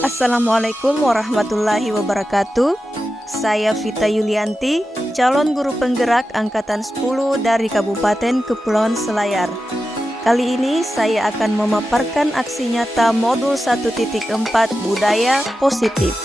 Assalamualaikum warahmatullahi wabarakatuh. Saya Vita Yulianti, calon guru penggerak Angkatan 10 dari Kabupaten Kepulauan Selayar. Kali ini saya akan memaparkan aksi nyata modul 1.4 Budaya Positif.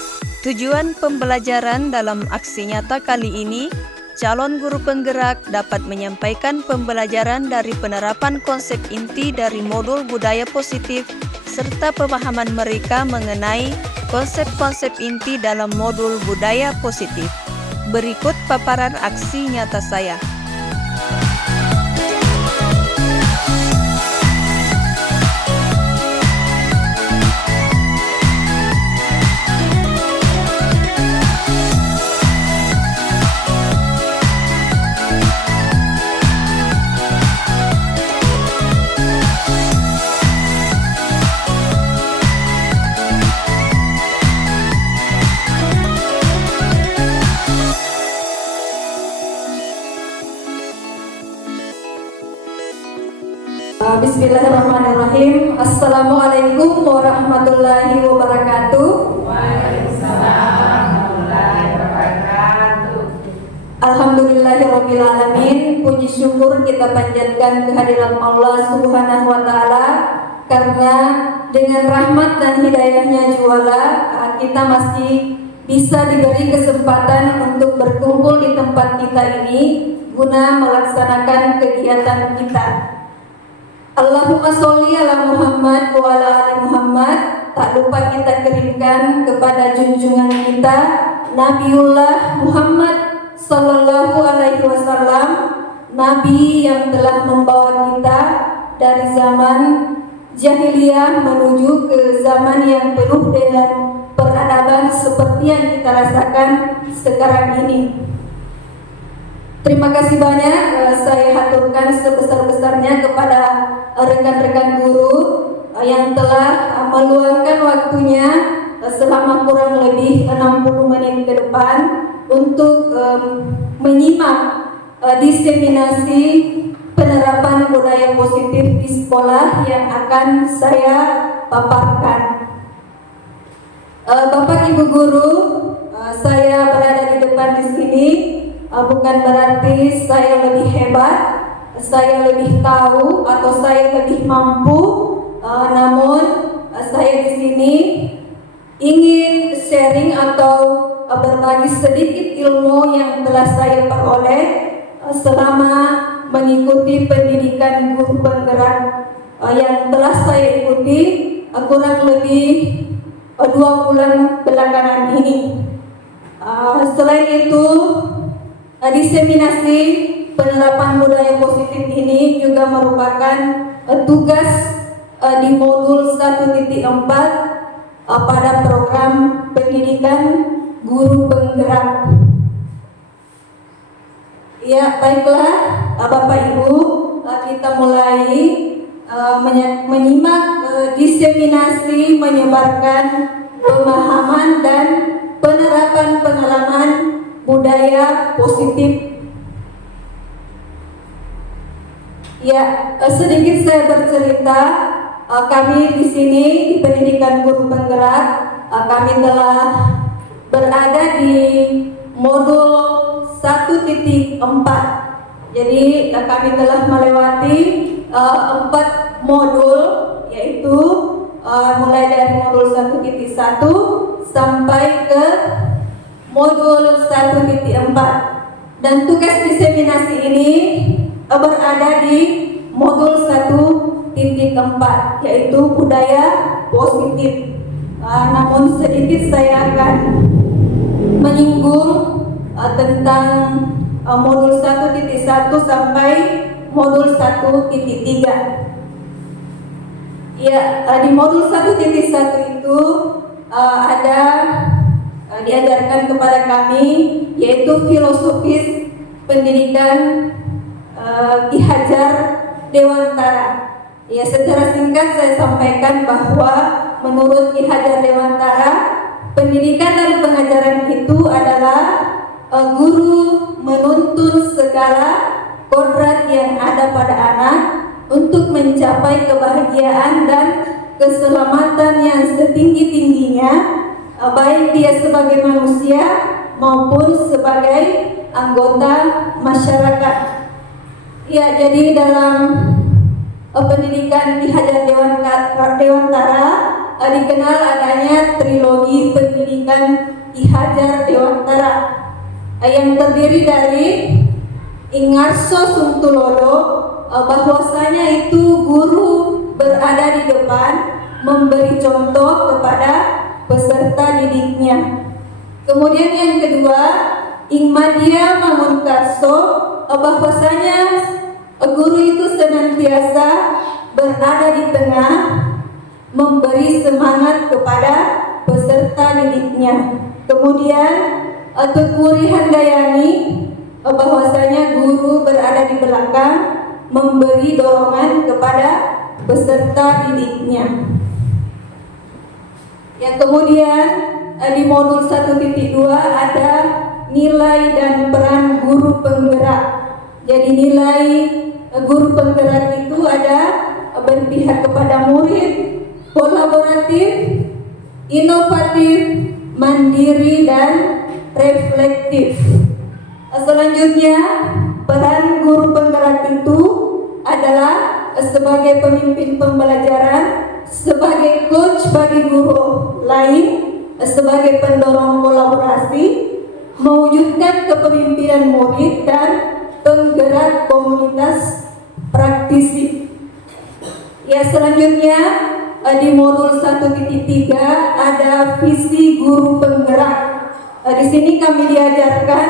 Tujuan pembelajaran dalam aksi nyata kali ini, calon guru penggerak dapat menyampaikan pembelajaran dari penerapan konsep inti dari modul budaya positif serta pemahaman mereka mengenai konsep-konsep inti dalam modul budaya positif. Berikut paparan aksi nyata saya. Bismillahirrahmanirrahim. Assalamualaikum warahmatullahi wabarakatuh. Waalaikumsalam warahmatullahi wabarakatuh. Alhamdulillahirabbil alamin. Puji syukur kita panjatkan kehadirat Allah Subhanahu wa taala karena dengan rahmat dan hidayahnya juala kita masih bisa diberi kesempatan untuk berkumpul di tempat kita ini guna melaksanakan kegiatan kita. Allahumma sholli ala Muhammad wa ala ali Muhammad. Tak lupa kita kirimkan kepada junjungan kita Nabiullah Muhammad sallallahu alaihi wasallam, nabi yang telah membawa kita dari zaman jahiliyah menuju ke zaman yang penuh dengan peradaban seperti yang kita rasakan sekarang ini. Terima kasih banyak saya haturkan sebesar-besarnya kepada rekan-rekan guru yang telah meluangkan waktunya selama kurang lebih 60 menit ke depan untuk menyimak diseminasi penerapan budaya positif di sekolah yang akan saya paparkan. Bapak Ibu guru, saya berada di depan di sini bukan berarti saya lebih hebat, saya lebih tahu atau saya lebih mampu, namun saya di sini ingin sharing atau berbagi sedikit ilmu yang telah saya peroleh selama mengikuti pendidikan guru penggerak yang telah saya ikuti kurang lebih 2 bulan belakangan ini. Selain itu, diseminasi penerapan budaya positif ini juga merupakan tugas di modul 1.4 pada program pendidikan guru penggerak. Ya, baiklah Bapak Ibu, kita mulai menyimak diseminasi menyebarkan pemahaman dan penerapan pengalaman budaya positif. Ya, sedikit saya bercerita. Kami di sini di pendidikan guru penggerak, kami telah berada di modul 1.4. Jadi kami telah melewati 4 modul, yaitu mulai dari modul 1.1 sampai ke modul 1.4, dan tugas diseminasi ini berada di modul 1.4, yaitu budaya positif. Namun sedikit saya akan menyinggung tentang modul 1.1 sampai modul 1.3. Ya, di modul 1.1 itu ada diajarkan kepada kami yaitu filosofis pendidikan Ki Hajar Dewantara. Ya, secara singkat saya sampaikan bahwa menurut Ki Hajar Dewantara, pendidikan dan pengajaran itu adalah guru menuntun segala kodrat yang ada pada anak untuk mencapai kebahagiaan dan keselamatan yang setinggi-tingginya, baik dia sebagai manusia maupun sebagai anggota masyarakat. Ya, jadi dalam pendidikan di Hajar Dewantara dikenal adanya trilogi pendidikan di Hajar Dewantara yang terdiri dari Ingarso Sungtulodo, bahwasanya itu guru berada di depan memberi contoh kepada peserta didiknya. Kemudian yang kedua, Ingmadia Mangunkarso, bahwasanya guru itu senantiasa berada di tengah memberi semangat kepada peserta didiknya. Kemudian Tukuri Handayani, bahwasanya guru berada di belakang memberi dorongan kepada peserta didiknya. Yang kemudian di modul 1.2 ada nilai dan peran guru penggerak. Jadi nilai guru penggerak itu ada berpihak kepada murid, kolaboratif, inovatif, mandiri, dan reflektif. Selanjutnya, peran guru penggerak itu adalah sebagai pemimpin pembelajaran, sebagai coach bagi guru lain, sebagai pendorong kolaborasi, mewujudkan kepemimpinan murid, dan penggerak komunitas praktisi. Ya, selanjutnya di modul 1.3 ada visi guru penggerak. Di sini kami diajarkan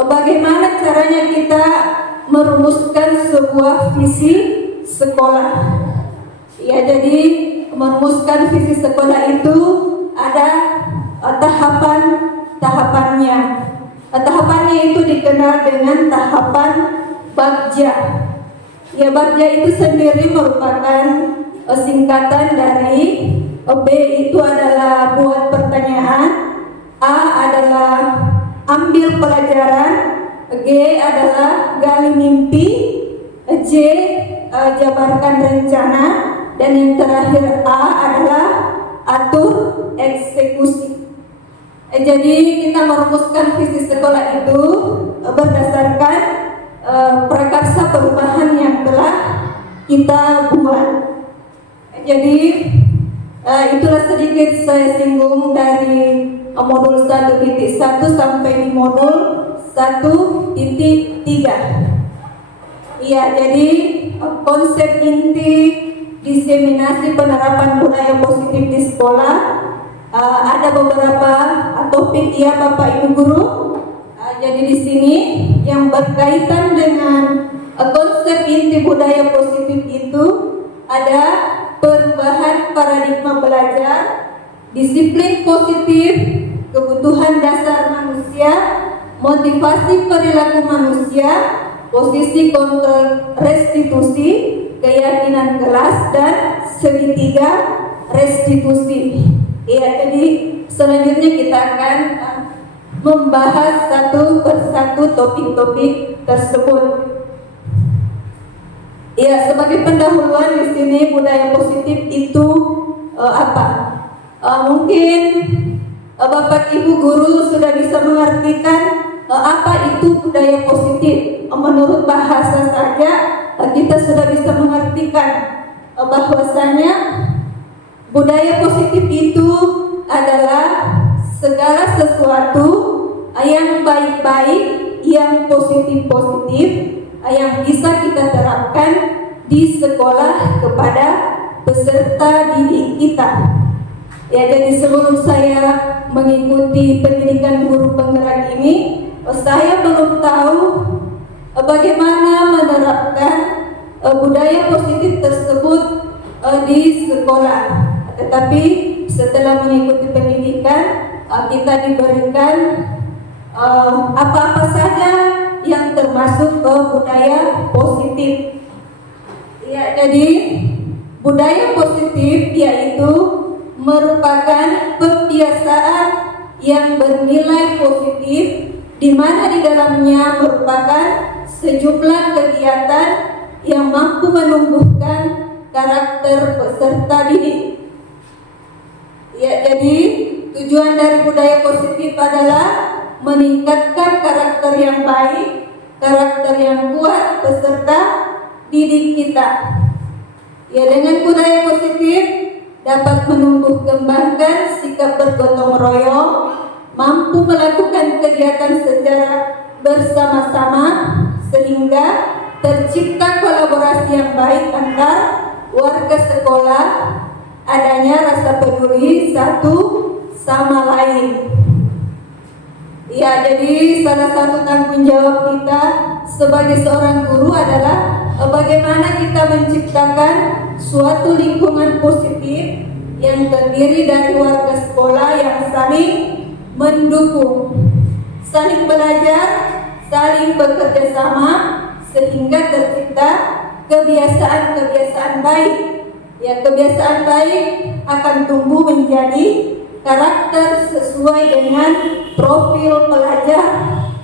bagaimana caranya kita merumuskan sebuah visi sekolah. Ya, jadi merumuskan visi sekolah itu ada tahapannya. Tahapannya itu dikenal dengan tahapan Bagja. Ya, Bagja itu sendiri merupakan singkatan dari B itu adalah buat pertanyaan, A adalah ambil pelajaran, G adalah gali mimpi, J jabarkan rencana, dan yang terakhir A adalah atur eksekusi. Jadi kita merumuskan visi sekolah itu berdasarkan prakarsa perubahan yang telah kita buat. Jadi itulah sedikit saya singgung dari modul 1.1 sampai di modul 1.3. Iya, jadi konsep inti diseminasi penerapan budaya positif di sekolah, ada beberapa topik ya Bapak Ibu guru. Jadi di sini yang berkaitan dengan konsep inti budaya positif itu ada perubahan paradigma belajar, disiplin positif, kebutuhan dasar manusia, motivasi perilaku manusia, posisi kontrol restitusi, keyakinan kelas, dan segitiga restitusi. Ya, jadi selanjutnya kita akan membahas satu persatu topik-topik tersebut. Ya, sebagai pendahuluan di sini budaya positif itu apa? Mungkin Bapak Ibu guru sudah bisa mengartikan apa itu budaya positif. Menurut bahasa saja kita sudah bisa mengartikan bahwasanya budaya positif itu adalah segala sesuatu yang baik-baik, yang positif-positif, yang bisa kita terapkan di sekolah kepada peserta didik kita. Ya, jadi sebelum saya mengikuti pendidikan guru penggerak ini, saya belum tahu bagaimana menerapkan budaya positif tersebut di sekolah. Tetapi setelah mengikuti pendidikan, kita diberikan apa-apa saja yang termasuk budaya positif. Ya, jadi budaya positif yaitu merupakan kebiasaan yang bernilai positif, di mana di dalamnya merupakan sejumlah kegiatan yang mampu menumbuhkan karakter peserta didik. Ya, jadi tujuan dari budaya positif adalah meningkatkan karakter yang baik, karakter yang kuat peserta didik kita. Ya, dengan budaya positif dapat menumbuh kembangkan sikap bergotong royong, mampu melakukan kegiatan secara bersama-sama sehingga tercipta kolaborasi yang baik antar warga sekolah, adanya rasa peduli satu sama lain. Ya, jadi salah satu tanggung jawab kita sebagai seorang guru adalah bagaimana kita menciptakan suatu lingkungan positif yang terdiri dari warga sekolah yang saling mendukung, saling belajar, saling bekerja sama sehingga tercipta kebiasaan-kebiasaan baik. Ya, kebiasaan baik akan tumbuh menjadi karakter sesuai dengan profil pelajar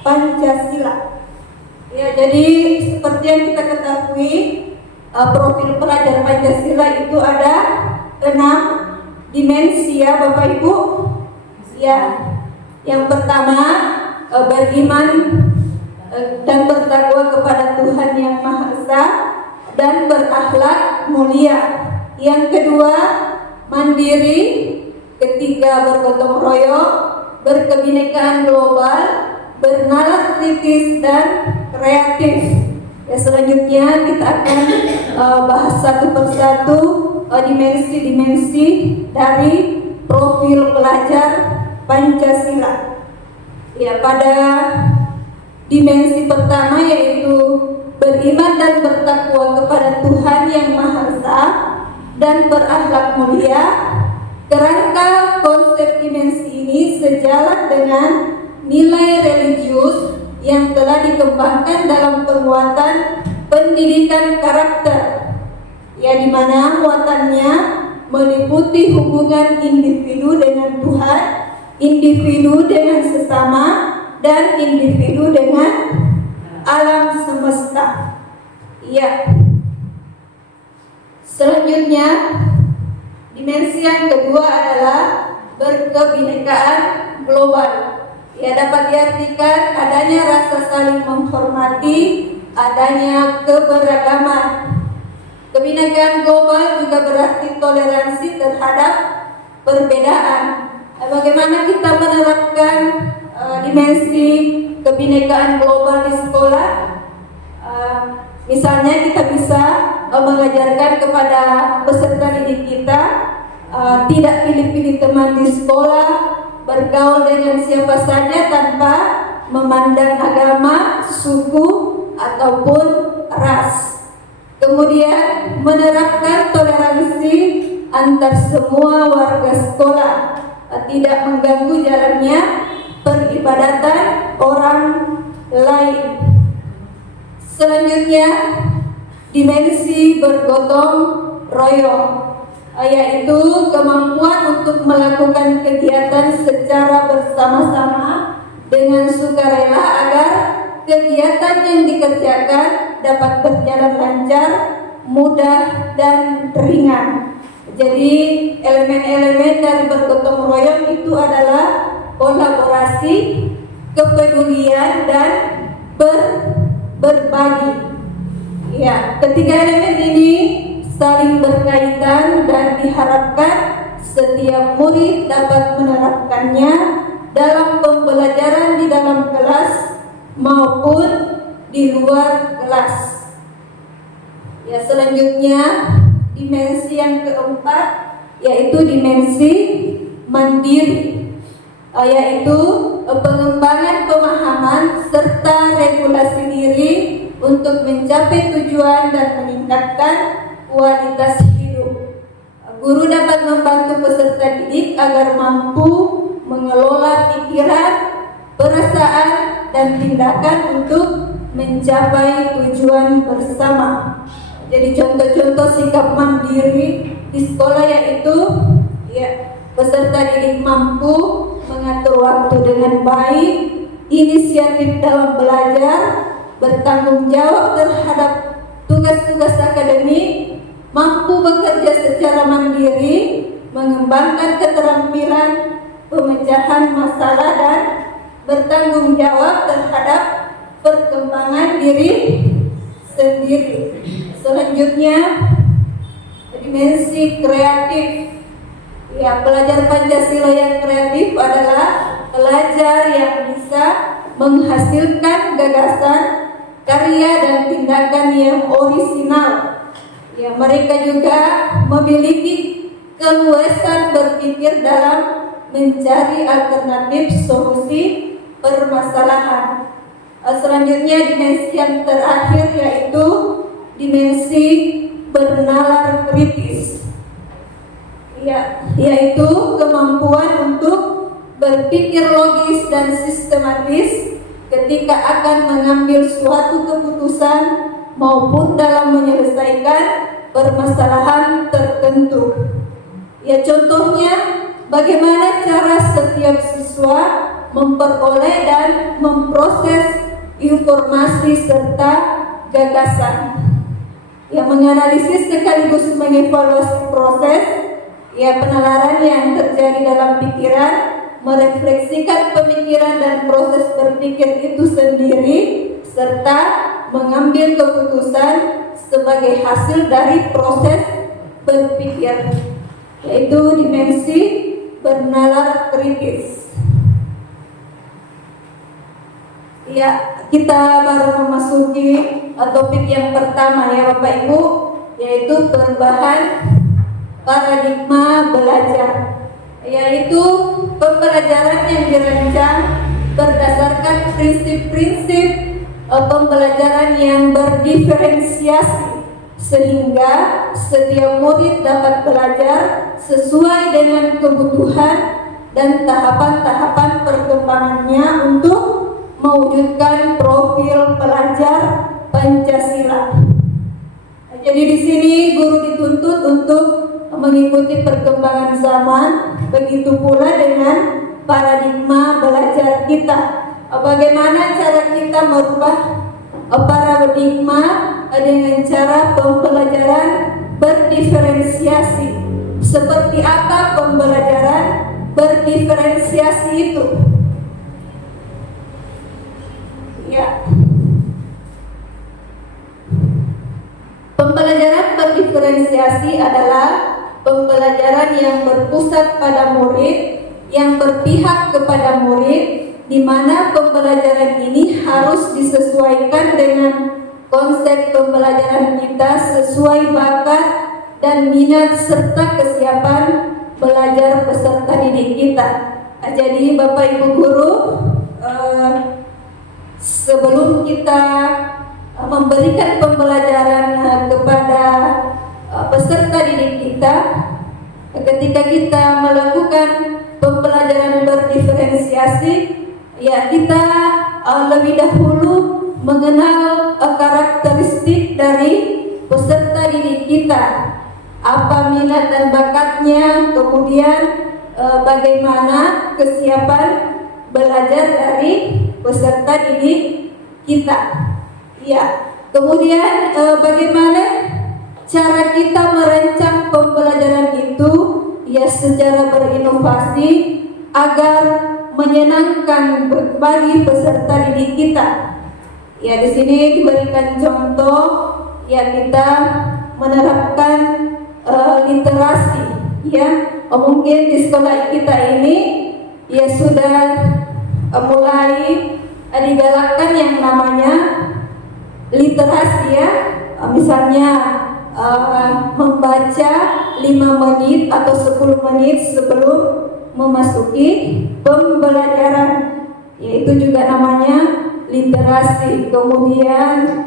Pancasila. Ya, jadi seperti yang kita ketahui, profil pelajar Pancasila itu ada 6 dimensi ya Bapak Ibu. Ya, yang pertama beriman dan bertakwa kepada Tuhan Yang Maha Esa dan berakhlak mulia. Yang kedua, mandiri. Ketiga, bergotong royong, berkebinekaan global, bernalar kritis dan kreatif. Ya, selanjutnya kita akan bahas satu persatu dimensi-dimensi dari profil pelajar Pancasila. Ya, pada dimensi pertama yaitu beriman dan bertakwa kepada Tuhan Yang Maha Esa dan berakhlak mulia. Kerangka konsep dimensi ini sejalan dengan nilai religius yang telah dikembangkan dalam penguatan pendidikan karakter, ya, di mana muatannya meliputi hubungan individu dengan Tuhan, individu dengan sesama, dan individu dengan alam semesta. Ya. Selanjutnya, dimensi yang kedua adalah berkebinekaan global. Ya, dapat diartikan adanya rasa saling menghormati, adanya keberagaman. Kebinekaan global juga berarti toleransi terhadap perbedaan. Bagaimana kita menerapkan dimensi kebinekaan global di sekolah? Misalnya kita bisa mengajarkan kepada peserta didik kita tidak pilih-pilih teman di sekolah, bergaul dengan siapa saja tanpa memandang agama, suku, ataupun ras. Kemudian menerapkan toleransi antar semua warga sekolah, tidak mengganggu jalannya peribadatan orang lain. Selanjutnya, dimensi bergotong royong, yaitu kemampuan untuk melakukan kegiatan secara bersama-sama dengan sukarela agar kegiatan yang dikerjakan dapat berjalan lancar, mudah, dan ringan. Jadi elemen-elemen dari bergotong royong itu adalah kolaborasi, kepedulian, dan berbagi. Ya, ketiga elemen ini saling berkaitan dan diharapkan setiap murid dapat menerapkannya dalam pembelajaran di dalam kelas maupun di luar kelas. Ya, selanjutnya dimensi yang keempat yaitu dimensi mandiri, yaitu pengembangan pemahaman serta regulasi diri untuk mencapai tujuan dan meningkatkan kualitas hidup. Guru dapat membantu peserta didik agar mampu mengelola pikiran, perasaan, dan tindakan untuk mencapai tujuan bersama. Jadi contoh-contoh sikap mandiri di sekolah yaitu peserta didik mampu mengatur waktu dengan baik, inisiatif dalam belajar, bertanggung jawab terhadap tugas-tugas akademik, mampu bekerja secara mandiri, mengembangkan keterampilan pemecahan masalah dan bertanggung jawab terhadap perkembangan diri sendiri. Selanjutnya, dimensi kreatif. Ya, pelajar Pancasila yang kreatif adalah pelajar yang bisa menghasilkan gagasan, karya dan tindakan yang orisinal. Ya, mereka juga memiliki keluasan berpikir dalam mencari alternatif solusi permasalahan. Selanjutnya, dimensi yang terakhir yaitu dimensi bernalar kritis. Ya, yaitu kemampuan untuk berpikir logis dan sistematis ketika akan mengambil suatu keputusan maupun dalam menyelesaikan permasalahan tertentu. Ya, contohnya bagaimana cara setiap siswa memperoleh dan memproses informasi serta gagasan. Ya, menganalisis sekaligus mengevaluasi proses penalaran yang terjadi dalam pikiran, merefleksikan pemikiran dan proses berpikir itu sendiri, serta mengambil keputusan sebagai hasil dari proses berpikir, yaitu dimensi bernalar kritis. Ya, kita baru memasuki topik yang pertama ya Bapak Ibu, yaitu perubahan paradigma belajar, yaitu pembelajaran yang dirancang berdasarkan prinsip-prinsip pembelajaran yang berdiferensiasi sehingga setiap murid dapat belajar sesuai dengan kebutuhan dan tahapan-tahapan perkembangannya untuk mewujudkan profil pelajar Pancasila. Jadi di sini guru dituntut untuk mengikuti perkembangan zaman, begitu pula dengan paradigma belajar kita. Bagaimana cara kita merubah paradigma dengan cara pembelajaran berdiferensiasi. Seperti apa pembelajaran berdiferensiasi itu? Ya. Pembelajaran berdiferensiasi adalah pembelajaran yang berpusat pada murid, yang berpihak kepada murid, di mana pembelajaran ini harus disesuaikan dengan konsep pembelajaran kita sesuai bakat dan minat serta kesiapan belajar peserta didik kita. Jadi Bapak Ibu guru, sebelum kita memberikan pembelajaran kepada peserta didik kita, ketika kita melakukan pembelajaran berdiferensiasi, ya kita lebih dahulu mengenal karakteristik dari peserta didik kita, apa minat dan bakatnya, kemudian bagaimana kesiapan belajar dari peserta didik kita. Ya, kemudian bagaimana cara kita merancang pembelajaran itu ya secara berinovasi agar menyenangkan bagi peserta didik kita. Ya, di sini diberikan contoh ya kita menerapkan literasi ya. Mungkin di sekolah kita ini ya sudah mulai digalakkan yang namanya literasi ya, misalnya membaca 5 menit atau 10 menit sebelum memasuki pembelajaran, yaitu juga namanya literasi. Kemudian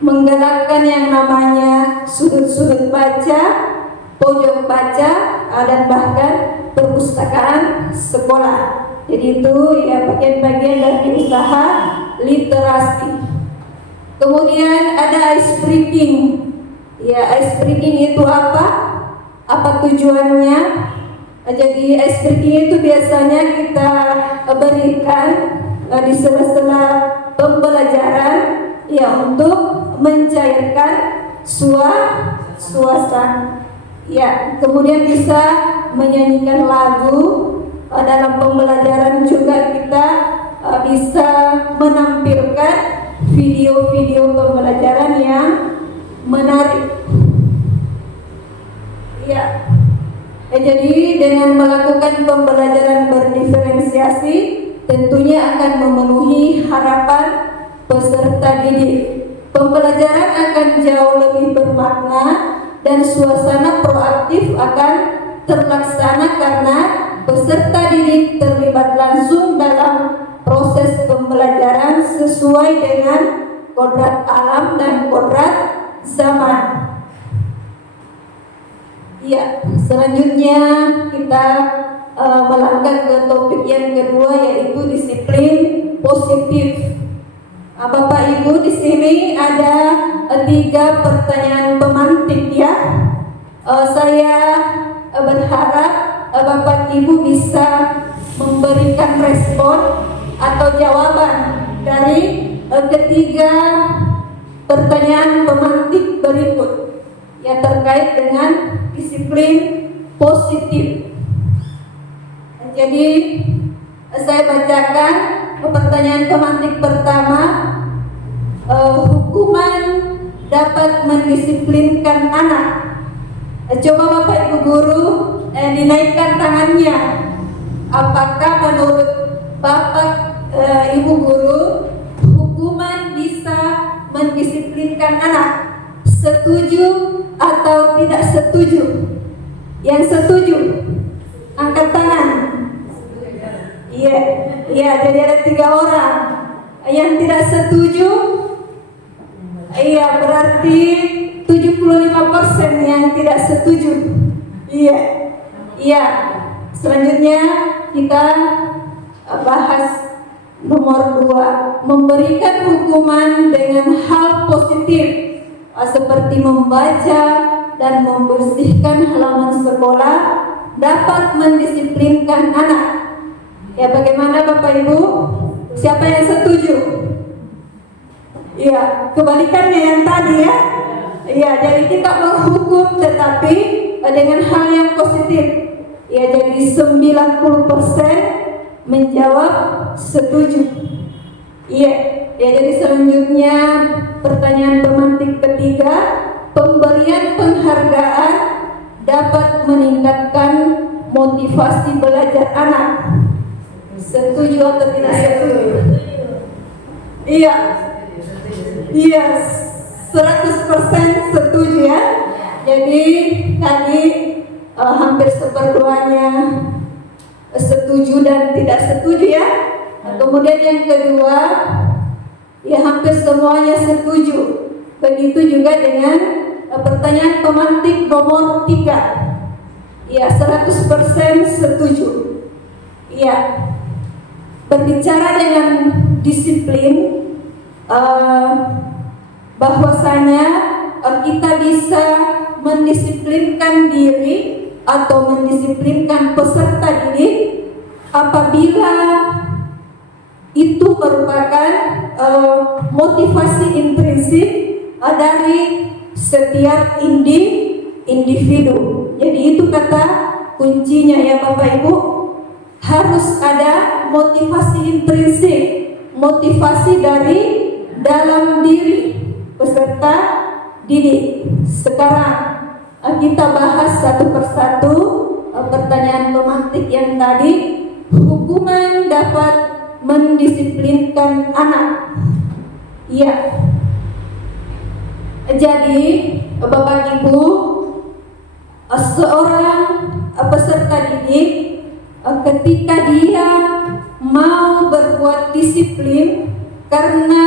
menggalakkan yang namanya sudut-sudut baca, pojok baca, dan bahkan perpustakaan sekolah. Jadi itu ya bagian-bagian dari usaha literasi. Kemudian ada ice breaking. Ya, ice breaking itu apa? Apa tujuannya? Jadi ice breaking itu biasanya kita berikan di sela-sela pembelajaran ya untuk mencairkan suasana. Ya, kemudian bisa menyanyikan lagu. Dalam pembelajaran juga kita bisa menampilkan video-video pembelajaran yang menarik. Ya. Jadi dengan melakukan pembelajaran berdiferensiasi tentunya akan memenuhi harapan peserta didik. Pembelajaran akan jauh lebih bermakna dan suasana proaktif akan terlaksana karena peserta didik terlibat langsung dalam proses pembelajaran sesuai dengan kodrat alam dan kodrat zaman. Ya, selanjutnya kita melangkah ke topik yang kedua, yaitu disiplin positif. Bapak Ibu, di sini ada 3 pertanyaan pemantik ya. Saya berharap Bapak Ibu bisa memberikan respon atau jawaban dari ketiga pertanyaan pemantik berikut yang terkait dengan disiplin positif. Jadi saya bacakan pertanyaan pemantik pertama. Hukuman dapat mendisiplinkan anak. Coba Bapak Ibu guru dinaikkan tangannya. Apakah menurut Bapak Ibu guru hukuman bisa mendisiplinkan anak? Setuju atau tidak setuju? Yang setuju angkat tangan. Iya, jadi ada 3 orang. Yang tidak setuju, iya berarti 75% yang tidak setuju. Iya. Selanjutnya kita bahas nomor 2, memberikan hukuman dengan hal positif seperti membaca dan membersihkan halaman sekolah dapat mendisiplinkan anak. Ya, bagaimana Bapak Ibu? Siapa yang setuju? Iya, kebalikannya yang tadi ya. Iya, jadi kita menghukum tetapi dengan hal yang positif. Ya, jadi 90% menjawab setuju. Iya, ya jadi selanjutnya pertanyaan pemantik ketiga, pemberian penghargaan dapat meningkatkan motivasi belajar anak. Setuju atau tidak setuju? Iya, 100% setuju ya. Jadi tadi hampir seperduanya setuju dan tidak setuju ya. Kemudian yang kedua, ya hampir semuanya setuju. Begitu juga dengan pertanyaan pemantik nomor 3. Ya, 100% setuju. Ya, berbicara dengan disiplin, bahwasanya kita bisa mendisiplinkan diri atau mendisiplinkan peserta didik apabila itu merupakan motivasi intrinsik dari setiap individu. Jadi itu kata kuncinya ya Bapak Ibu, harus ada motivasi intrinsik, motivasi dari dalam diri peserta didik. Sekarang kita bahas satu persatu pertanyaan pemantik yang tadi. Hukuman dapat mendisiplinkan anak. Ya. Jadi Bapak Ibu, seorang peserta didik ketika dia mau berbuat disiplin karena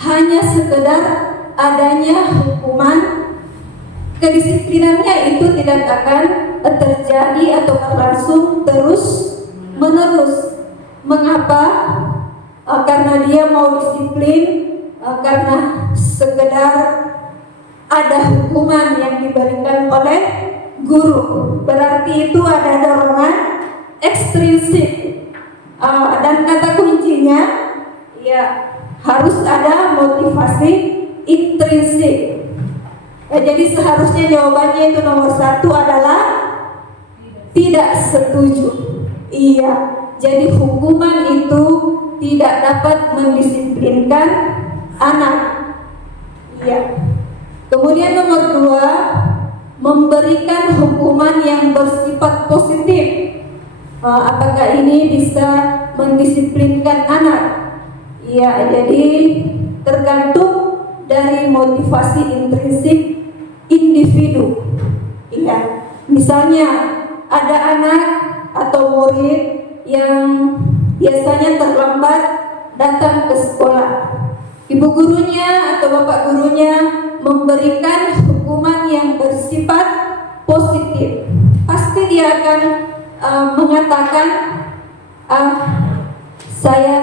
hanya sekedar adanya hukuman, kedisiplinannya itu tidak akan terjadi atau berlangsung terus menerus. Mengapa? Karena dia mau disiplin karena sekedar ada hukuman yang diberikan oleh guru. Berarti itu ada dorongan ekstrinsik. Dan kata kuncinya ya harus ada motivasi intrinsik. Jadi seharusnya jawabannya itu nomor 1 adalah tidak setuju. Iya, jadi hukuman itu tidak dapat mendisiplinkan anak. Iya. Kemudian nomor 2, memberikan hukuman yang bersifat positif. Apakah ini bisa mendisiplinkan anak? Iya, jadi tergantung dari motivasi intrinsik individu. Iya. Misalnya ada anak atau murid yang biasanya terlambat datang ke sekolah. Ibu gurunya atau bapak gurunya memberikan hukuman yang bersifat positif. Pasti dia akan mengatakan, saya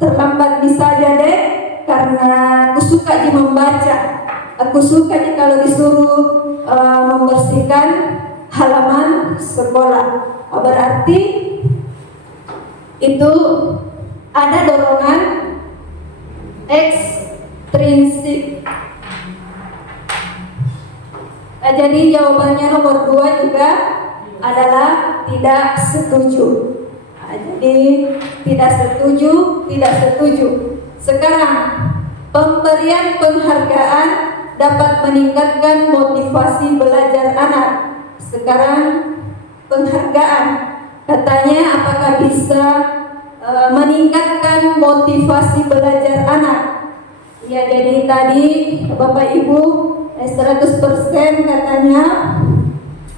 terlambat bisa aja deh karena aku suka membaca. Aku suka kalau disuruh membersihkan halaman sekolah. Berarti itu ada dorongan ekstrinsik. Jadi jawabannya nomor 2 juga adalah tidak setuju. Jadi tidak setuju. Sekarang, pemberian penghargaan dapat meningkatkan motivasi belajar anak. Sekarang penghargaan, katanya apakah bisa meningkatkan motivasi belajar anak? Ya, jadi tadi Bapak Ibu 100% katanya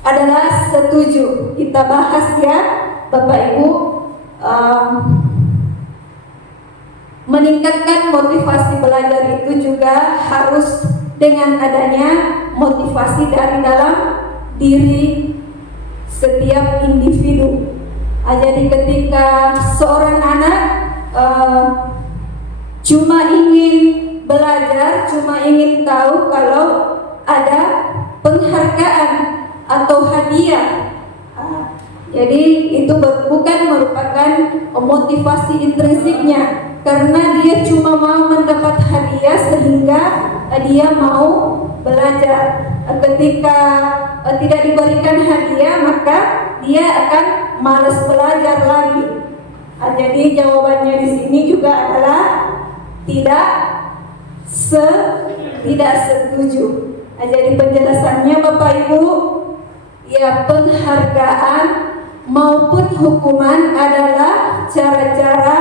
adalah setuju. Kita bahas ya Bapak Ibu, meningkatkan motivasi belajar itu juga harus dengan adanya motivasi dari dalam diri setiap individu. Jadi ketika seorang anak cuma ingin belajar, cuma ingin tahu kalau ada penghargaan atau hadiah, jadi itu bukan merupakan motivasi intrinsiknya, karena dia cuma mau mendapat hadiah sehingga dia mau belajar. Ketika tidak diberikan hadiah, maka dia akan malas belajar lagi. Jadi jawabannya di sini juga adalah tidak setuju. Jadi penjelasannya Bapak Ibu, ya, penghargaan maupun hukuman adalah cara-cara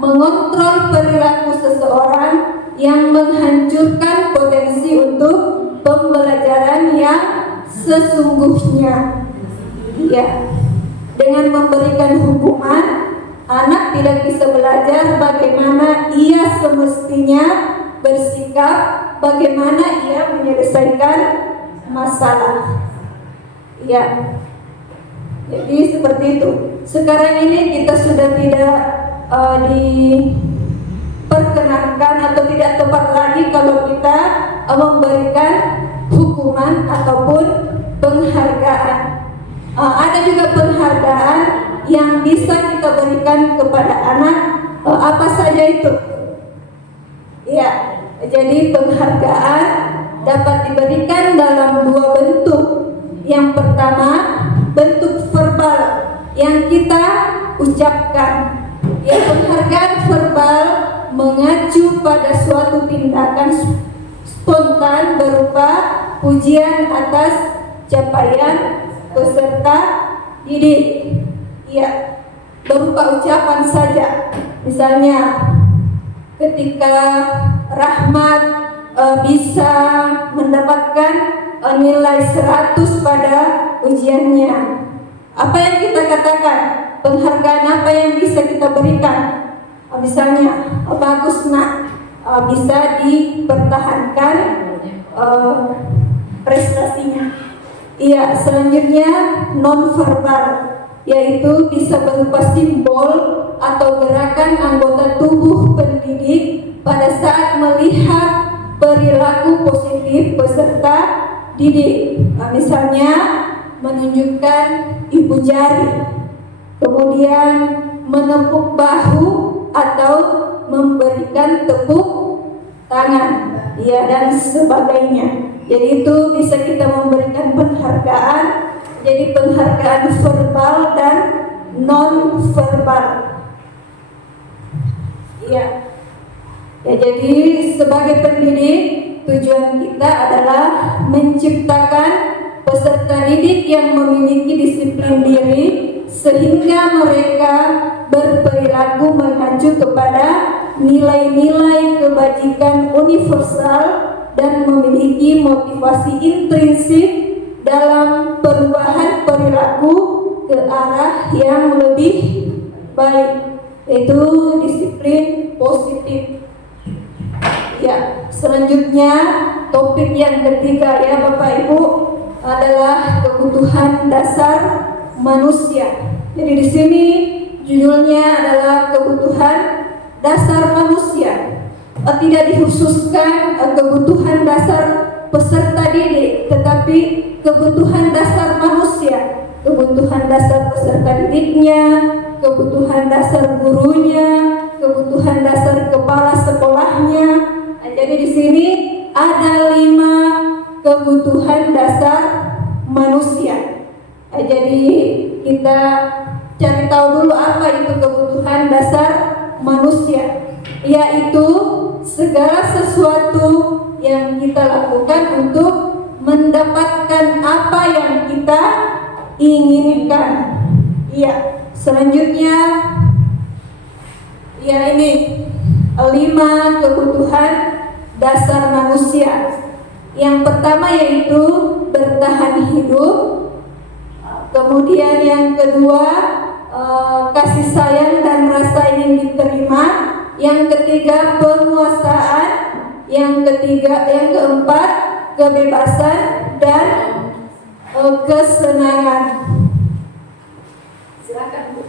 mengontrol perilaku seseorang yang menghancurkan potensi untuk pembelajaran yang sesungguhnya. Ya, dengan memberikan hukuman, anak tidak bisa belajar bagaimana ia semestinya bersikap, bagaimana ia menyelesaikan masalah. Ya, jadi seperti itu. Sekarang ini kita sudah tidak diperkenankan atau tidak tepat lagi kalau kita memberikan hukuman ataupun penghargaan. Ada juga penghargaan yang bisa kita berikan kepada anak. Apa saja itu? Ya, jadi penghargaan dapat diberikan dalam 2 bentuk. Yang pertama, bentuk verbal yang kita ucapkan. Ya, penghargaan verbal mengacu pada suatu tindakan spontan berupa pujian atas capaian peserta didik. Ya, berupa ucapan saja. Misalnya, ketika Rahmat bisa mendapatkan nilai 100 pada ujiannya, apa yang kita katakan? Penghargaan apa yang bisa kita berikan? Misalnya, bagus nak, bisa dipertahankan prestasinya. Iya, selanjutnya non-verbal, yaitu bisa berupa simbol atau gerakan anggota tubuh pendidik pada saat melihat perilaku positif peserta didik. Misalnya menunjukkan ibu jari, kemudian menepuk bahu atau memberikan tepuk tangan, ya, dan sebagainya. Jadi itu bisa kita memberikan penghargaan, jadi penghargaan verbal dan non verbal. Ya. Ya, jadi sebagai pendidik tujuan kita adalah menciptakan peserta didik yang memiliki disiplin diri sehingga mereka berperilaku mengacu kepada nilai-nilai kebajikan universal dan memiliki motivasi intrinsik dalam perubahan perilaku ke arah yang lebih baik, yaitu disiplin positif. Ya, selanjutnya topik yang ketiga ya Bapak Ibu adalah kebutuhan dasar manusia. Jadi di sini judulnya adalah kebutuhan dasar manusia. Tidak dikhususkan kebutuhan dasar peserta didik, tetapi kebutuhan dasar manusia, kebutuhan dasar peserta didiknya, kebutuhan dasar gurunya, kebutuhan dasar kepala sekolahnya. Jadi di sini ada 5 kebutuhan dasar manusia. Jadi kita cari tahu dulu apa itu kebutuhan dasar manusia, yaitu segala sesuatu yang kita lakukan untuk mendapatkan apa yang kita inginkan. Iya, selanjutnya ya ini 5 kebutuhan dasar manusia. Yang pertama yaitu bertahan hidup. Kemudian yang kedua kasih sayang dan rasa ingin diterima. Yang ketiga penguasaan. Yang keempat kebebasan dan kesenangan. Silakan Bu.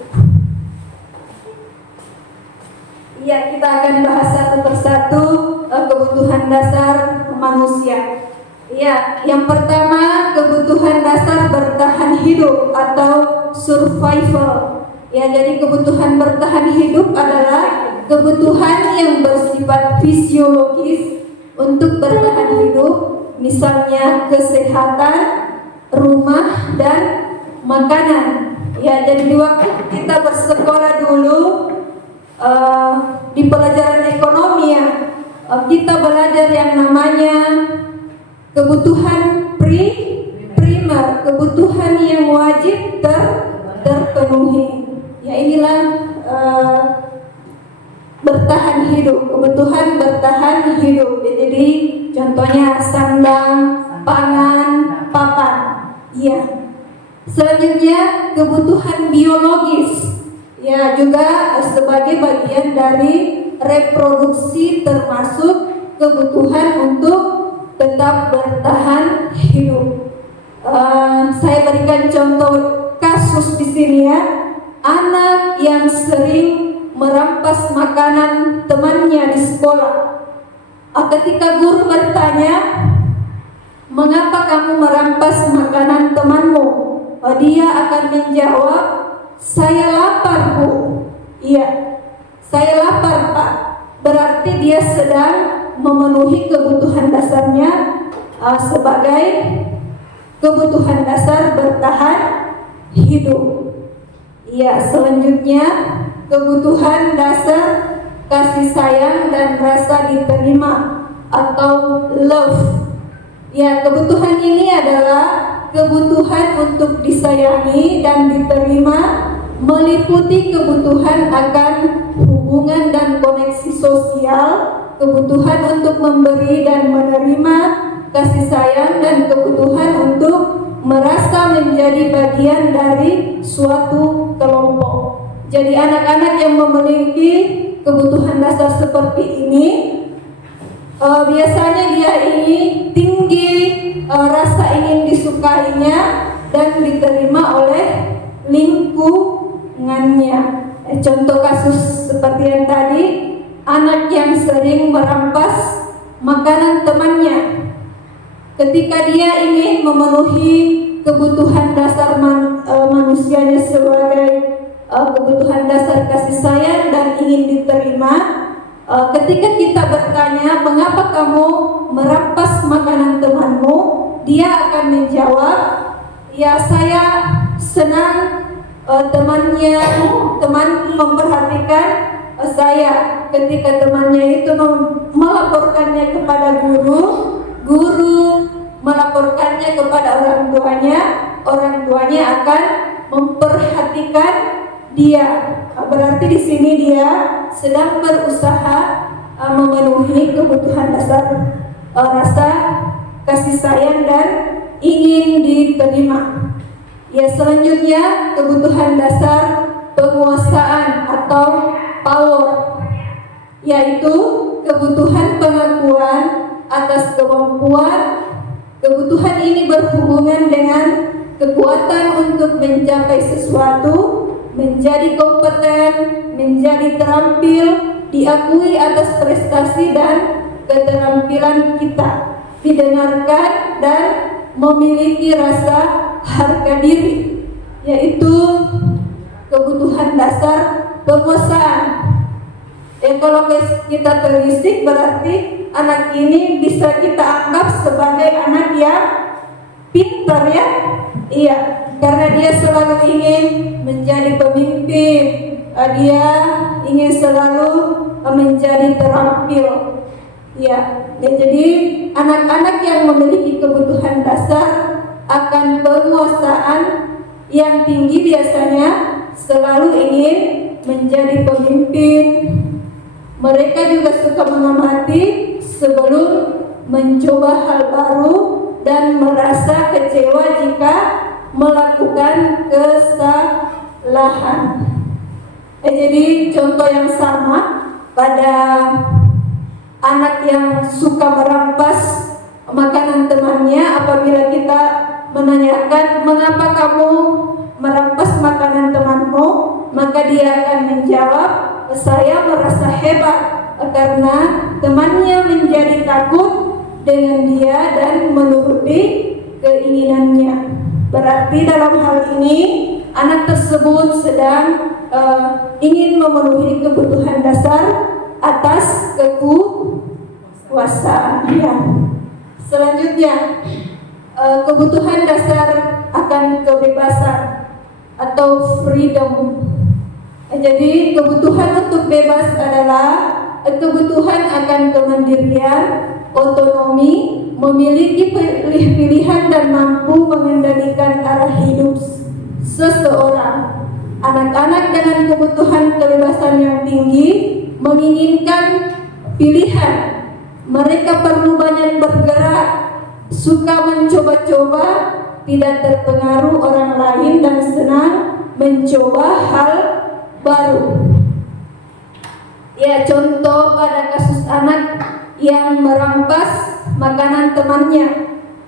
Ya, kita akan bahas satu persatu kebutuhan dasar manusia. Ya, yang pertama kebutuhan dasar bertahan hidup atau survival. Ya, jadi kebutuhan bertahan hidup adalah kebutuhan yang bersifat fisiologis untuk bertahan hidup, misalnya kesehatan, rumah dan makanan. Ya, jadi di waktu kita bersekolah dulu di pelajaran ekonomi ya, kita belajar yang namanya kebutuhan primer, kebutuhan yang wajib terpenuhi. Ya, inilah bertahan hidup, kebutuhan bertahan hidup. Jadi contohnya sandang, pangan, papan. Ya. Selanjutnya kebutuhan biologis. Ya, juga sebagai bagian dari reproduksi termasuk kebutuhan untuk tetap bertahan hidup. Saya berikan contoh kasus di sini ya. Anak yang sering merampas makanan temannya di sekolah. Ketika guru bertanya, "Mengapa kamu merampas makanan temanmu?" Dia akan menjawab, "Saya lapar, Bu." Iya, saya lapar, Pak. Berarti dia sedang memenuhi kebutuhan dasarnya sebagai kebutuhan dasar bertahan hidup. Iya, selanjutnya kebutuhan dasar kasih sayang dan rasa diterima atau love. Ya, kebutuhan ini adalah kebutuhan untuk disayangi dan diterima, meliputi kebutuhan akan hubungan dan koneksi sosial, kebutuhan untuk memberi dan menerima kasih sayang, dan kebutuhan untuk merasa menjadi bagian dari suatu kelompok. Jadi anak-anak yang memiliki kebutuhan dasar seperti ini biasanya dia ini tinggi rasa ingin disukainya dan diterima oleh lingkungannya. Contoh kasus seperti yang tadi, anak yang sering merampas makanan temannya. Ketika dia ingin memenuhi kebutuhan dasar manusianya sebagai kebutuhan dasar kasih sayang dan ingin diterima, Ketika kita bertanya, mengapa kamu merampas makanan temanmu? Dia akan menjawab, ya saya senang teman memperhatikan saya. Ketika temannya itu melaporkannya kepada guru melaporkannya kepada orang tuanya akan memperhatikan dia. Berarti di sini dia sedang berusaha memenuhi kebutuhan dasar rasa kasih sayang dan ingin diterima. Ya, selanjutnya kebutuhan dasar penguasaan atau power, yaitu kebutuhan pengakuan atas kemampuan. Kebutuhan ini berhubungan dengan kekuatan untuk mencapai sesuatu, menjadi kompeten, menjadi terampil, diakui atas prestasi dan keterampilan kita, didengarkan dan memiliki rasa harga diri, yaitu kebutuhan dasar penguasaan. Kalau kita telisik, berarti anak ini bisa kita anggap sebagai anak yang pintar, ya. Iya, karena dia selalu ingin menjadi pemimpin, dia ingin selalu menjadi terampil. Ya, jadi anak-anak yang memiliki kebutuhan dasar akan penguasaan yang tinggi biasanya selalu ingin menjadi pemimpin. Mereka juga suka mengamati sebelum mencoba hal baru dan merasa kecewa jika melakukan kesalahan. Jadi contoh yang sama pada anak yang suka merampas makanan temannya, apabila kita menanyakan mengapa kamu merampas makanan temanmu, maka dia akan menjawab, saya merasa hebat karena temannya menjadi takut dengan dia dan menuruti keinginannya. Berarti dalam hal ini anak tersebut sedang ingin memenuhi kebutuhan dasar atas kekuasaan. Ya. Selanjutnya kebutuhan dasar akan kebebasan atau freedom. Jadi kebutuhan untuk bebas adalah kebutuhan akan kemandirian, otonomi, memiliki pilihan dan mampu mengendalikan arah hidup seseorang. Anak-anak dengan kebutuhan kebebasan yang tinggi menginginkan pilihan. Mereka perlu banyak bergerak, suka mencoba-coba, tidak terpengaruh orang lain dan senang mencoba hal baru. Ya, contoh pada kasus anak yang merampas makanan temannya.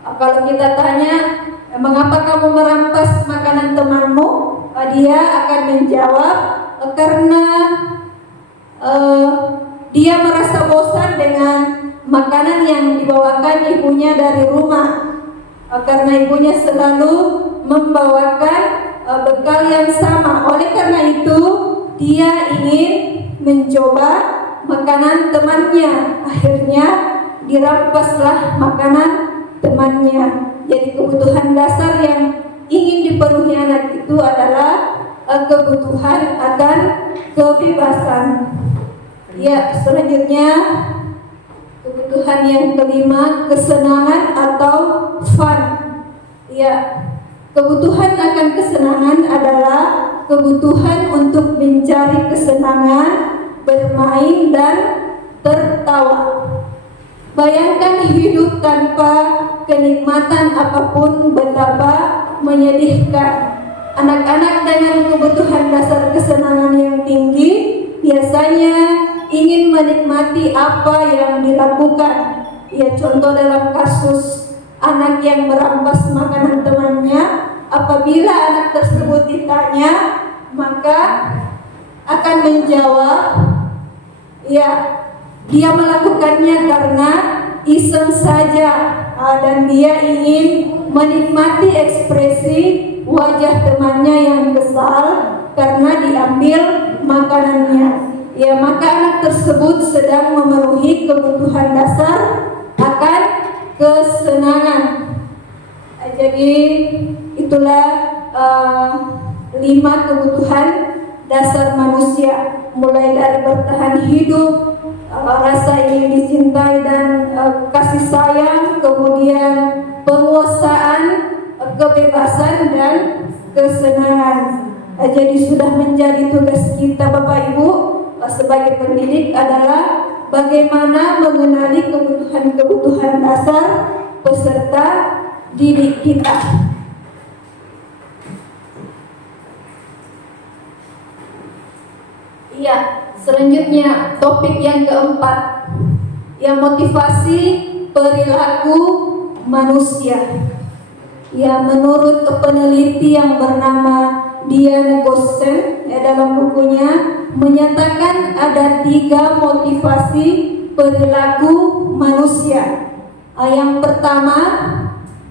Kalau kita tanya, mengapa kamu merampas makanan temanmu? Dia akan menjawab, karena dia merasa bosan dengan makanan yang dibawakan ibunya dari rumah. Karena ibunya selalu membawakan bekal yang sama. Oleh karena itu, dia ingin mencoba makanan temannya. Akhirnya dirampaslah makanan temannya. Jadi kebutuhan dasar yang ingin dipenuhi anak itu adalah kebutuhan akan kebebasan. Ya, selanjutnya kebutuhan yang kelima, kesenangan atau fun. Ya, kebutuhan akan kesenangan adalah kebutuhan untuk mencari kesenangan, bermain dan tertawa. Bayangkan hidup tanpa kenikmatan apapun betapa menyedihkan. Anak-anak dengan kebutuhan dasar kesenangan yang tinggi biasanya ingin menikmati apa yang dilakukan. Ya, contoh dalam kasus anak yang merampas makanan temannya, apabila anak tersebut ditanya, maka akan menjawab, ya, dia melakukannya karena iseng saja, dan dia ingin menikmati ekspresi wajah temannya yang kesal karena diambil makanannya. Ya, maka anak tersebut sedang memenuhi kebutuhan dasar akan kesenangan. Jadi itulah 5 kebutuhan dasar manusia, mulai dari bertahan hidup, rasa ingin dicintai dan kasih sayang, kemudian penguasaan, kebebasan dan kesenangan. Jadi sudah menjadi tugas kita Bapak Ibu sebagai pendidik adalah bagaimana mengenali kebutuhan-kebutuhan dasar peserta didik kita. Iya, selanjutnya topik yang keempat, yang motivasi perilaku manusia. Ya, menurut peneliti yang bernama Dian Gossen dalam bukunya menyatakan ada 3 motivasi perilaku manusia. Yang pertama,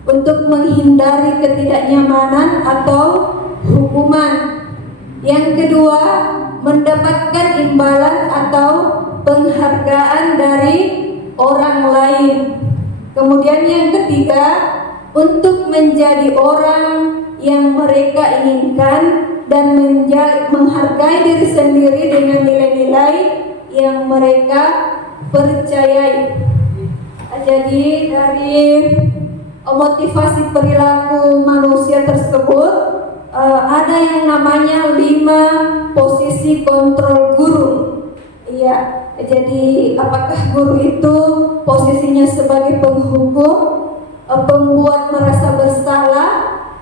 untuk menghindari ketidaknyamanan atau hukuman. Yang kedua, mendapatkan imbalan atau penghargaan dari orang lain. Kemudian yang ketiga, untuk menjadi orang yang mereka inginkan dan menghargai diri sendiri dengan nilai-nilai yang mereka percayai. Jadi dari motivasi perilaku manusia tersebut ada yang namanya 5 posisi kontrol guru. Iya, jadi apakah guru itu posisinya sebagai penghukum, pembuat merasa bersalah,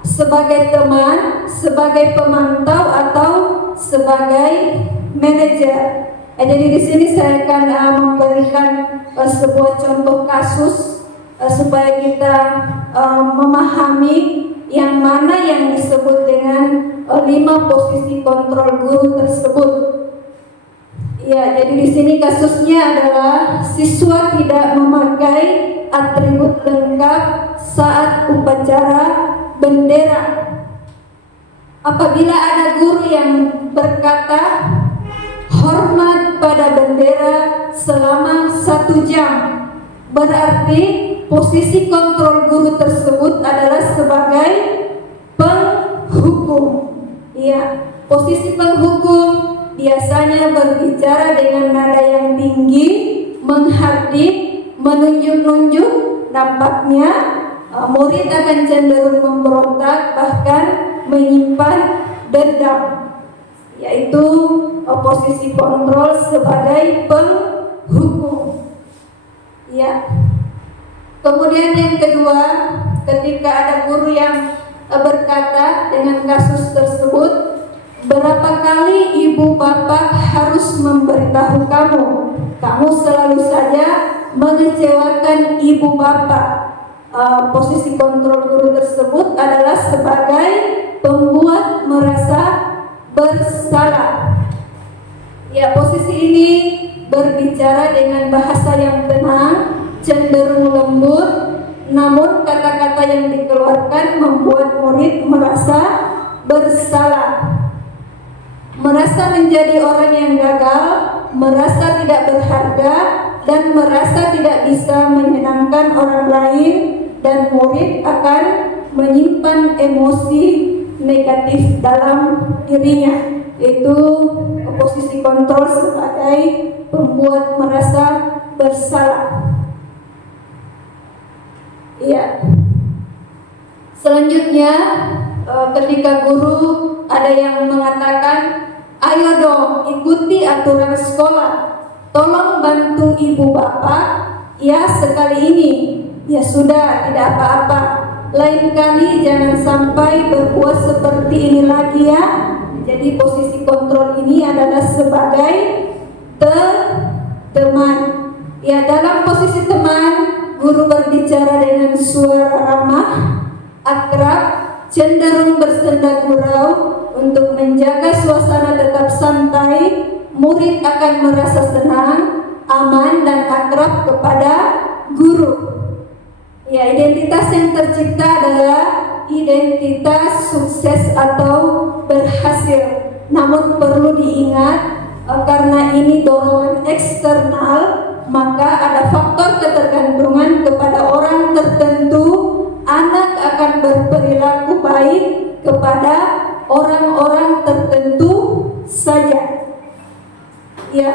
sebagai teman, sebagai pemantau atau sebagai manajer? Jadi di sini saya akan memberikan sebuah contoh kasus supaya kita memahami yang mana yang disebut dengan 5 posisi kontrol guru tersebut. Ya, jadi di sini kasusnya adalah siswa tidak memakai atribut lengkap saat upacara bendera. Apabila ada guru yang berkata hormat pada bendera selama 1 jam, berarti posisi kontrol guru tersebut adalah sebagai penghukum. Ya, posisi penghukum biasanya berbicara dengan nada yang tinggi, menghardik, menunjuk-nunjuk. Nampaknya murid akan cenderung memberontak, bahkan menyimpan dendam. Yaitu posisi kontrol sebagai penghukum. Ya. Kemudian yang kedua, ketika ada guru yang berkata dengan kasus tersebut, berapa kali ibu bapak harus memberitahu kamu? Kamu selalu saja mengecewakan ibu bapak. Posisi kontrol guru tersebut adalah sebagai pembuat merasa bersalah. Ya, posisi ini berbicara dengan bahasa yang tenang, cenderung lembut, namun kata-kata yang dikeluarkan membuat murid merasa bersalah, merasa menjadi orang yang gagal, merasa tidak berharga, dan merasa tidak bisa menyenangkan orang lain, dan murid akan menyimpan emosi negatif dalam dirinya, yaitu posisi kontrol sebagai pembuat merasa bersalah. Iya. Selanjutnya, ketika guru ada yang mengatakan, ayo dong ikuti aturan sekolah, tolong bantu ibu bapak ya sekali ini. Ya sudah, tidak apa-apa, lain kali jangan sampai berbuat seperti ini lagi ya. Jadi posisi kontrol ini adalah sebagai teman. Ya, dalam posisi teman, guru berbicara dengan suara ramah, akrab, cenderung bersenda gurau untuk menjaga suasana tetap santai. Murid akan merasa senang, aman, dan akrab kepada guru. Ya, identitas yang tercipta adalah identitas sukses atau berhasil. Namun perlu diingat, karena ini dorongan eksternal, maka ada faktor ketergantungan kepada orang tertentu. Anak akan berperilaku baik kepada orang-orang tertentu saja. Ya.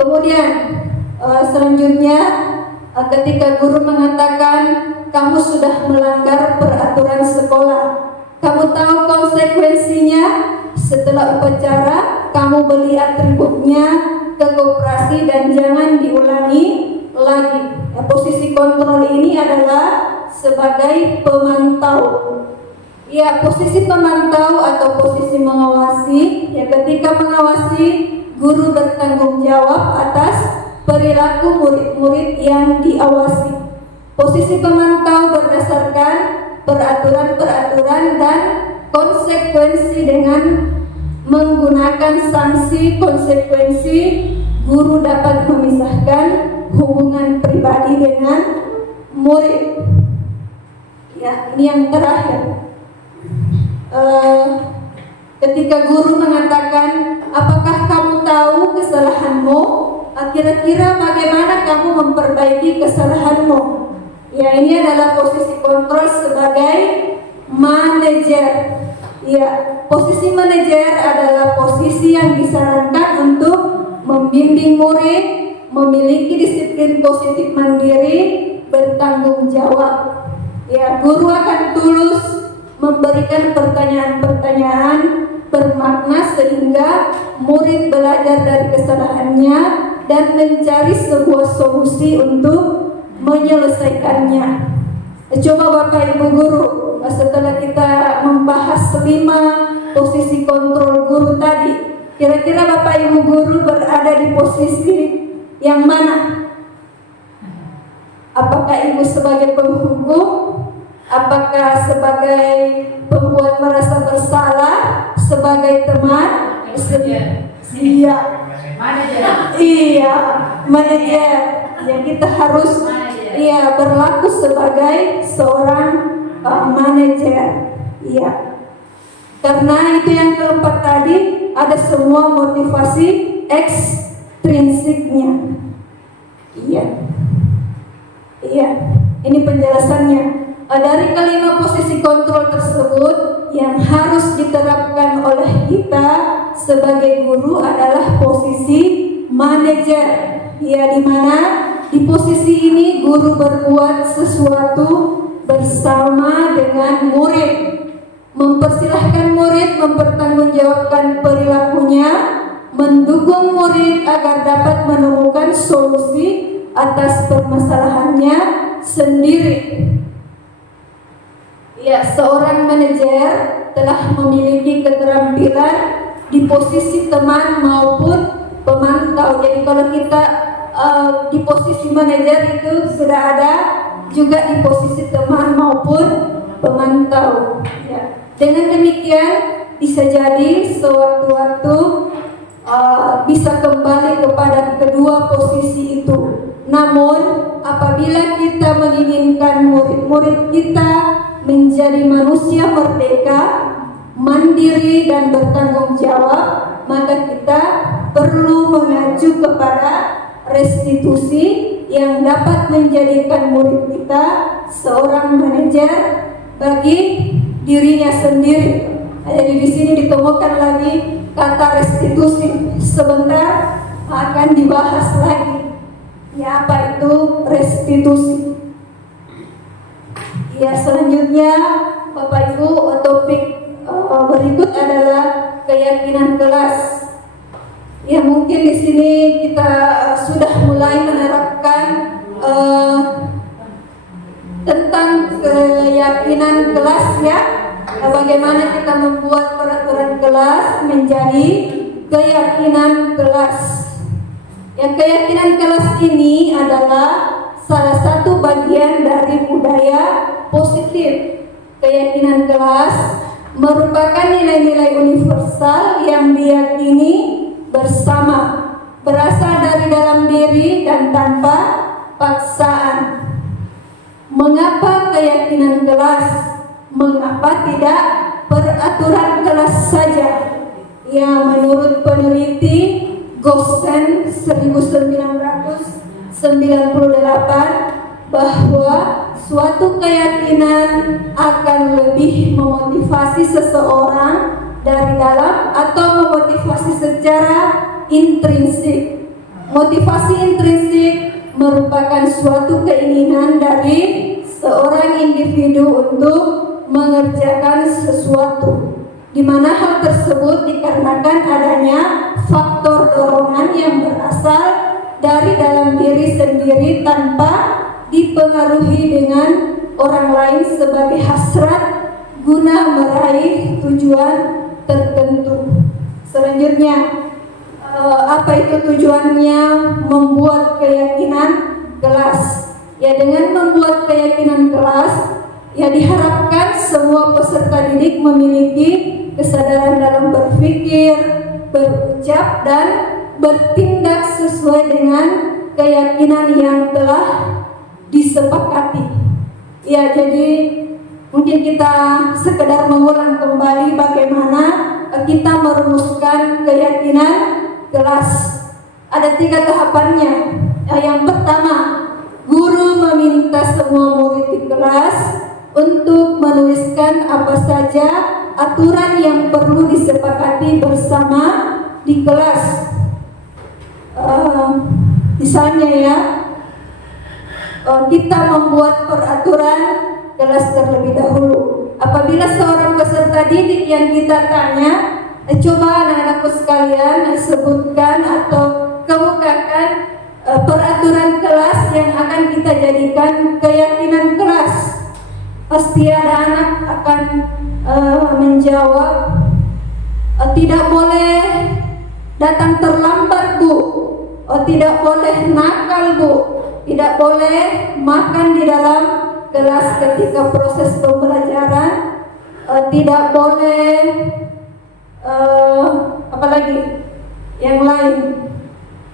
Kemudian selanjutnya ketika guru mengatakan kamu sudah melanggar peraturan sekolah, kamu tahu konsekuensinya. Setelah upacara kamu beli atributnya ke koperasi dan jangan diulangi lagi. Posisi kontrol ini adalah sebagai pemantau. Ya, posisi pemantau atau posisi mengawasi. Ya, ketika mengawasi, guru bertanggung jawab atas perilaku murid-murid yang diawasi. Posisi pemantau berdasarkan peraturan-peraturan dan konsekuensi. Dengan menggunakan sanksi konsekuensi, guru dapat memisahkan hubungan pribadi dengan murid. Ya, ini yang terakhir. Ketika guru mengatakan, apakah kamu tahu kesalahanmu? Kira-kira bagaimana kamu memperbaiki kesalahanmu? Ya, ini adalah posisi kontrol sebagai manajer. Ya, posisi manajer adalah posisi yang disarankan untuk membimbing murid, memiliki disiplin positif mandiri, bertanggung jawab. Ya, guru akan tulus memberikan pertanyaan-pertanyaan bermakna sehingga murid belajar dari kesalahannya dan mencari sebuah solusi untuk menyelesaikannya. Coba Bapak Ibu guru, setelah kita membahas 5 posisi kontrol guru tadi, kira-kira Bapak Ibu guru berada di posisi yang mana? Apakah Ibu sebagai penghukum? Apakah sebagai pembuat merasa bersalah? Sebagai teman? Iya. Iya, manajer. Ya, kita harus berlaku sebagai seorang manajer. Iya. Karena itu yang keempat tadi, ada semua motivasi ekstrinsiknya. Iya. Iya, ini penjelasannya. Dari kelima posisi kontrol tersebut, yang harus diterapkan oleh kita sebagai guru adalah posisi manajer. Ya, di mana di posisi ini guru berbuat sesuatu bersama dengan murid, mempersilahkan murid mempertanggungjawabkan perilakunya, mendukung murid agar dapat menemukan solusi atas permasalahannya sendiri. Ya, seorang manajer telah memiliki keterampilan di posisi teman maupun pemantau. Jadi kalau kita di posisi manajer itu sudah ada juga di posisi teman maupun pemantau. Ya. Dengan demikian bisa jadi sewaktu-waktu bisa kembali kepada kedua posisi itu. Namun apabila kita menginginkan murid-murid kita menjadi manusia merdeka, mandiri dan bertanggung jawab, maka kita perlu mengacu kepada restitusi yang dapat menjadikan murid kita seorang manajer bagi dirinya sendiri. Jadi di sini ditemukan lagi kata restitusi. Sebentar akan dibahas lagi. Ya, apa itu restitusi? Ya, selanjutnya Bapak Ibu, topik berikut adalah keyakinan kelas. Ya, mungkin di sini kita sudah mulai menerapkan tentang keyakinan kelas ya. Bagaimana kita membuat peraturan kelas menjadi keyakinan kelas. Ya, keyakinan kelas ini adalah salah satu bagian dari budaya positif. Keyakinan kelas merupakan nilai-nilai universal yang diyakini bersama, berasal dari dalam diri dan tanpa paksaan. Mengapa keyakinan kelas? Mengapa tidak peraturan kelas saja. Ya, menurut peneliti Gosen 1998 bahwa suatu keyakinan akan lebih memotivasi seseorang dari dalam atau memotivasi secara intrinsik. Motivasi intrinsik merupakan suatu keinginan dari seorang individu untuk mengerjakan sesuatu, di mana hal tersebut dikarenakan adanya faktor dorongan yang berasal dari dalam diri sendiri tanpa dipengaruhi dengan orang lain sebagai hasrat guna meraih tujuan tertentu. Selanjutnya, apa itu tujuannya membuat keyakinan kelas? Ya, dengan membuat keyakinan kelas, ya diharapkan semua peserta didik memiliki kesadaran dalam berpikir, berucap, dan bertindak sesuai dengan keyakinan yang telah disepakati. Ya, jadi mungkin kita sekedar mengulang kembali bagaimana kita merumuskan keyakinan kelas. Ada 3 tahapannya. Yang pertama, guru meminta semua murid di kelas untuk menuliskan apa saja aturan yang perlu disepakati bersama di kelas. Misalnya ya, kita membuat peraturan kelas terlebih dahulu. Apabila seorang peserta didik yang kita tanya, coba anak-anakku sekalian sebutkan atau kemukakan peraturan kelas yang akan kita jadikan keyakinan kelas. Pasti ada anak akan menjawab, tidak boleh datang terlambat, Bu. Tidak boleh nakal, Bu. Tidak boleh makan di dalam kelas ketika proses pembelajaran. Tidak boleh apalagi yang lain.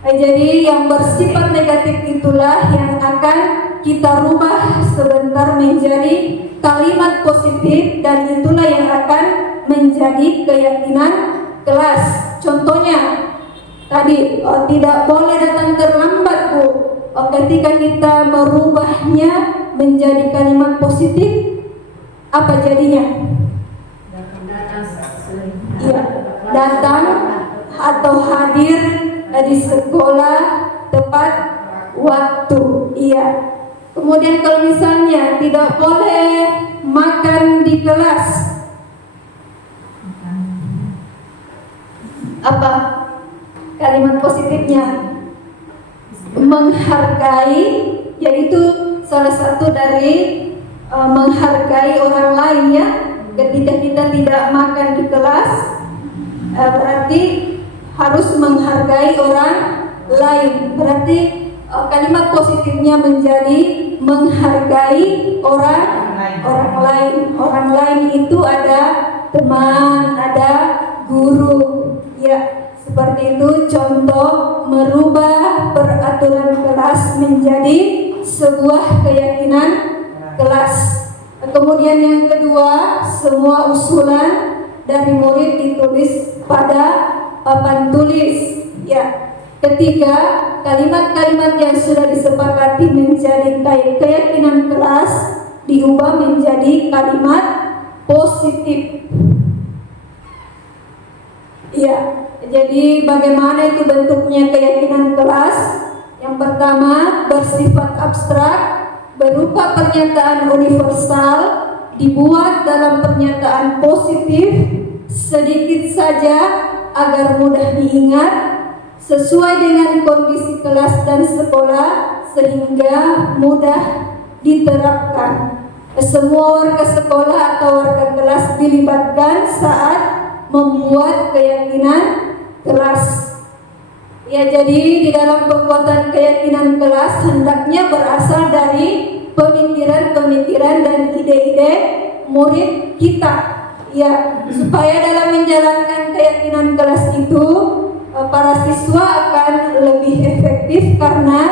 Jadi yang bersifat negatif itulah yang akan kita rubah sebentar menjadi kalimat positif, dan itulah yang akan menjadi keyakinan kelas. Contohnya tadi, tidak boleh datang terlambat, Bu. Ketika kita merubahnya menjadi kalimat positif, apa jadinya? Iya, datang atau hadir di sekolah tepat waktu. Iya. Kemudian kalau misalnya tidak boleh makan di kelas, apa kalimat positifnya? Menghargai, yaitu salah satu dari menghargai orang lain ya. Ketika kita tidak makan di kelas, berarti harus menghargai orang lain. Berarti kalimat positifnya menjadi menghargai orang lain. Orang lain itu ada teman, ada guru, ya. Seperti itu contoh merubah peraturan kelas menjadi sebuah keyakinan kelas. Kemudian yang kedua, semua usulan dari murid ditulis pada papan tulis. Ya. Ketiga, kalimat-kalimat yang sudah disepakati menjadi keyakinan kelas diubah menjadi kalimat positif. Ya. Jadi bagaimana itu bentuknya keyakinan kelas? Yang pertama, bersifat abstrak, berupa pernyataan universal, dibuat dalam pernyataan positif, sedikit saja agar mudah diingat, sesuai dengan kondisi kelas dan sekolah sehingga mudah diterapkan. Semua warga sekolah atau warga kelas dilibatkan saat membuat keyakinan kelas. Ya, jadi di dalam pembuatan keyakinan kelas hendaknya berasal dari pemikiran-pemikiran dan ide-ide murid kita. Ya, supaya dalam menjalankan keyakinan kelas itu para siswa akan lebih efektif karena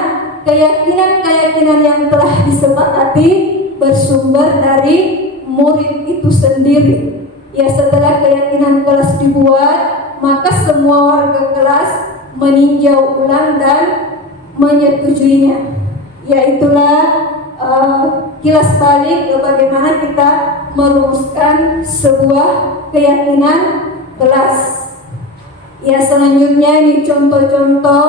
keyakinan-keyakinan yang telah disepakati bersumber dari murid itu sendiri. Ya, setelah keyakinan kelas dibuat, maka semua warga kelas meninjau ulang dan menyetujuinya. Yaitulah kilas balik bagaimana kita merumuskan sebuah keyakinan kelas. Ya, selanjutnya ini contoh-contoh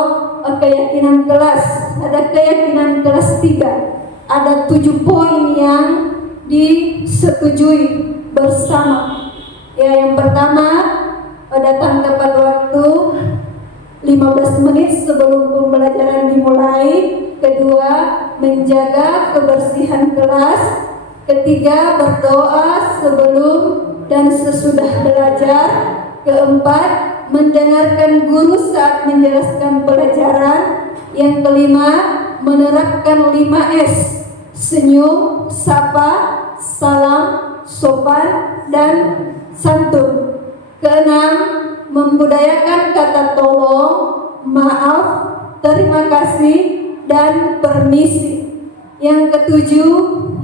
keyakinan kelas. Ada keyakinan kelas 3. Ada 7 poin yang disetujui bersama. Ya, yang pertama, datang tepat waktu 15 menit sebelum pembelajaran dimulai. Kedua, menjaga kebersihan kelas. Ketiga, berdoa sebelum dan sesudah belajar. Keempat, mendengarkan guru saat menjelaskan pelajaran. Yang kelima, menerapkan 5S: senyum, sapa, salam, sopan, dan santun. Keenam, membudayakan kata tolong, maaf, terima kasih, dan permisi. Yang ketujuh,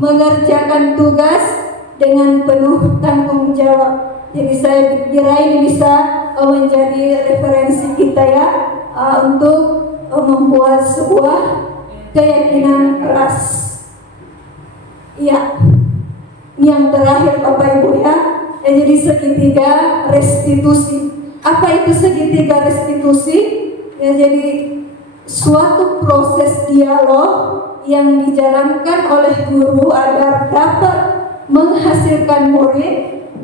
mengerjakan tugas dengan penuh tanggung jawab. Jadi saya kira ini bisa menjadi referensi kita ya untuk membuat sebuah keyakinan kelas. Ya, yang terakhir Bapak Ibu ya, jadi segitiga restitusi. Apa itu segitiga restitusi? Ya, jadi suatu proses dialog yang dijalankan oleh guru agar dapat menghasilkan murid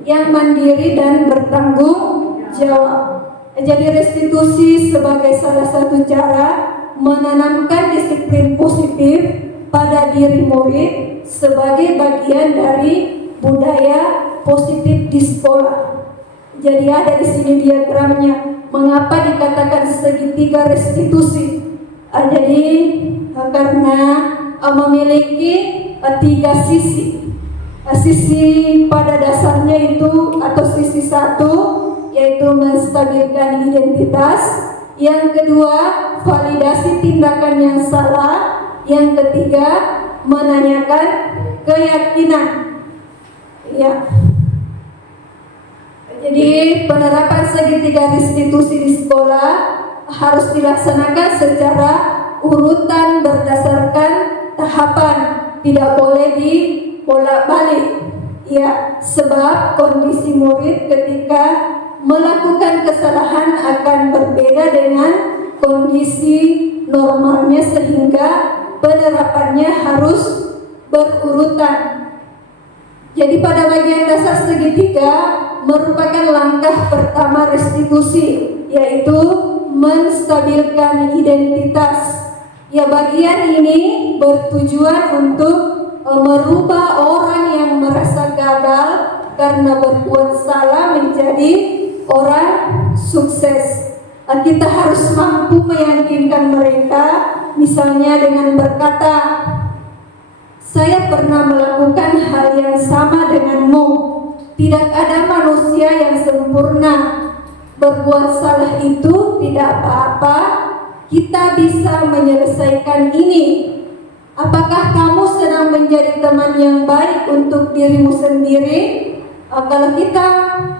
yang mandiri dan bertanggung jawab. Jadi restitusi sebagai salah satu cara menanamkan disiplin positif pada diri murid sebagai bagian dari budaya positif di sekolah. Jadi ada di sini diagramnya. Mengapa dikatakan segitiga restitusi? Jadi karena memiliki 3 sisi. Sisi pada dasarnya itu atau sisi satu yaitu menstabilkan identitas. Yang kedua, validasi tindakan yang salah. Yang ketiga, menanyakan keyakinan. Ya. Jadi penerapan segitiga restitusi di sekolah harus dilaksanakan secara urutan berdasarkan tahapan, tidak boleh dibolak-balik. Ya, sebab kondisi murid ketika melakukan kesalahan akan berbeda dengan kondisi normalnya sehingga penerapannya harus berurutan. Jadi pada bagian dasar segitiga merupakan langkah pertama restitusi, yaitu menstabilkan identitas. Ya, bagian ini bertujuan untuk merubah orang yang merasa gagal karena berbuat salah menjadi orang sukses. Kita harus mampu meyakinkan mereka, misalnya dengan berkata, "Saya pernah melakukan hal yang sama denganmu. Tidak ada manusia yang sempurna. Berbuat salah itu tidak apa-apa. Kita bisa menyelesaikan ini. Apakah kamu sedang menjadi teman yang baik untuk dirimu sendiri?" Kalau kita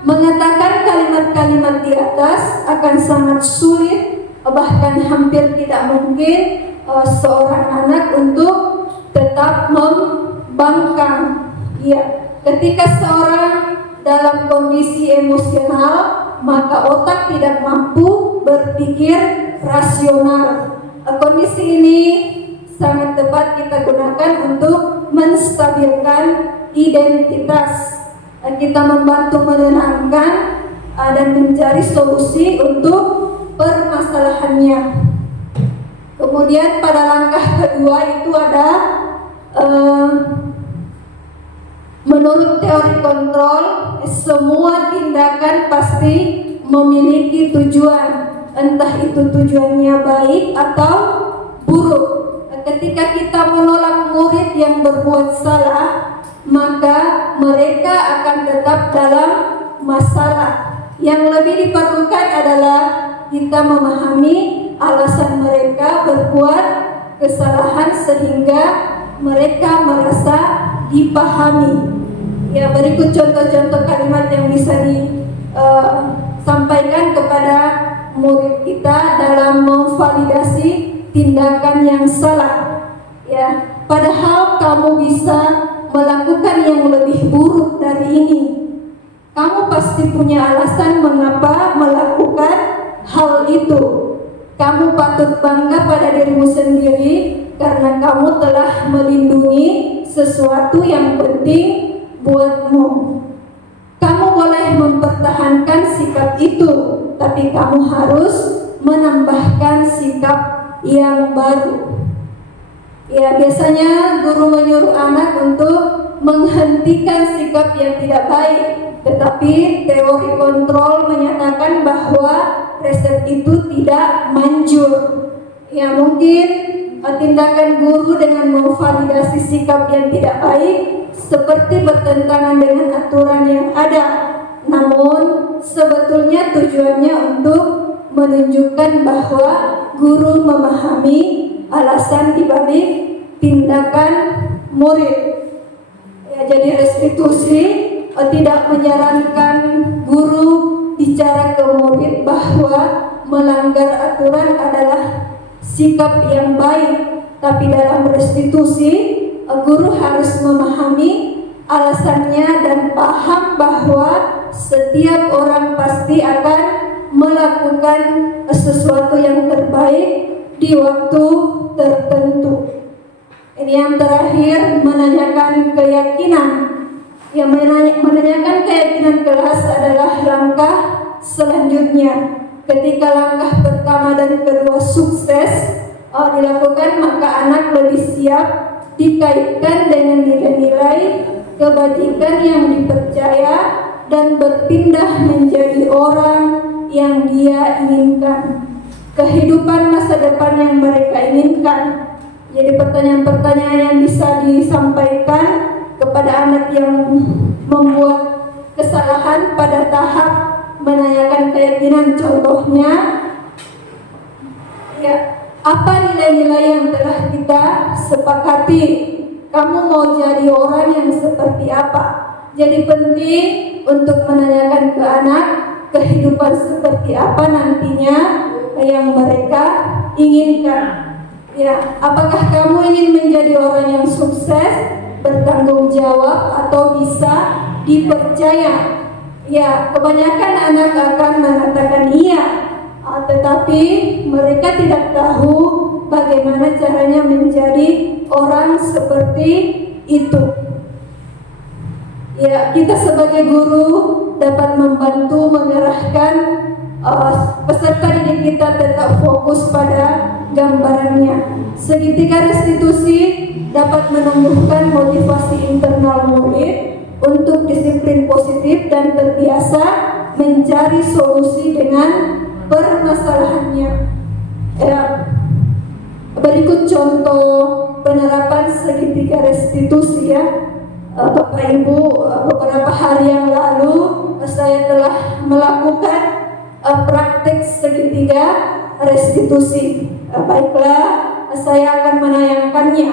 mengatakan kalimat-kalimat di atas akan sangat sulit, bahkan hampir tidak mungkin seorang anak untuk tetap membangkang. Ya, ketika seorang dalam kondisi emosional, maka otak tidak mampu berpikir rasional. Kondisi ini sangat tepat kita gunakan untuk menstabilkan identitas. Kita membantu menenangkan dan mencari solusi untuk permasalahannya. Kemudian pada langkah kedua itu ada menurut teori kontrol, semua tindakan pasti memiliki tujuan, entah itu tujuannya baik atau buruk. Ketika kita menolak murid yang berbuat salah, maka mereka akan tetap dalam masalah. Yang lebih diperlukan adalah kita memahami alasan mereka berbuat kesalahan sehingga mereka merasa dipahami. Ya, berikut contoh-contoh kalimat yang bisa disampaikan kepada murid kita dalam memvalidasi tindakan yang salah. Ya, padahal kamu bisa melakukan yang lebih buruk dari ini. Kamu pasti punya alasan mengapa melakukan hal itu. Kamu patut bangga pada dirimu sendiri karena kamu telah melindungi sesuatu yang penting buatmu. Kamu boleh mempertahankan sikap itu, tapi kamu harus menambahkan sikap yang baru. Ya, biasanya guru menyuruh anak untuk menghentikan sikap yang tidak baik, tetapi teori kontrol menyatakan bahwa resep itu tidak manjur. Ya, mungkin tindakan guru dengan memvalidasi sikap yang tidak baik seperti bertentangan dengan aturan yang ada. Namun sebetulnya tujuannya untuk menunjukkan bahwa guru memahami alasan dibalik tindakan murid. Ya, jadi restitusi tidak menyarankan guru bicara ke murid bahwa melanggar aturan adalah sikap yang baik, tapi dalam restitusi guru harus memahami alasannya dan paham bahwa setiap orang pasti akan melakukan sesuatu yang terbaik di waktu tertentu. Ini yang terakhir, menanyakan keyakinan. Yang menanyakan keyakinan kelas adalah langkah selanjutnya. Ketika langkah pertama dan kedua sukses dilakukan, maka anak lebih siap dikaitkan dengan nilai-nilai kebajikan yang dipercaya dan berpindah menjadi orang yang dia inginkan, kehidupan masa depan yang mereka inginkan. Jadi pertanyaan-pertanyaan yang bisa disampaikan kepada anak yang membuat kesalahan pada tahap menanyakan keyakinan, contohnya, ya, apa nilai-nilai yang telah kita sepakati? Kamu mau jadi orang yang seperti apa? Jadi penting untuk menanyakan ke anak kehidupan seperti apa nantinya yang mereka inginkan. Ya, apakah kamu ingin menjadi orang yang sukses, bertanggung jawab, atau bisa dipercaya? Ya, kebanyakan anak akan mengatakan iya, tetapi mereka tidak tahu bagaimana caranya menjadi orang seperti itu. Ya, kita sebagai guru dapat membantu mengerahkan peserta didik kita tetap fokus pada gambarannya. Segitiga restitusi dapat menumbuhkan motivasi internal murid untuk disiplin positif dan terbiasa mencari solusi dengan permasalahannya. Berikut contoh penerapan segitiga restitusi, ya. Bapak Ibu, beberapa hari yang lalu saya telah melakukan praktek segitiga restitusi. Baiklah, saya akan menayangkannya.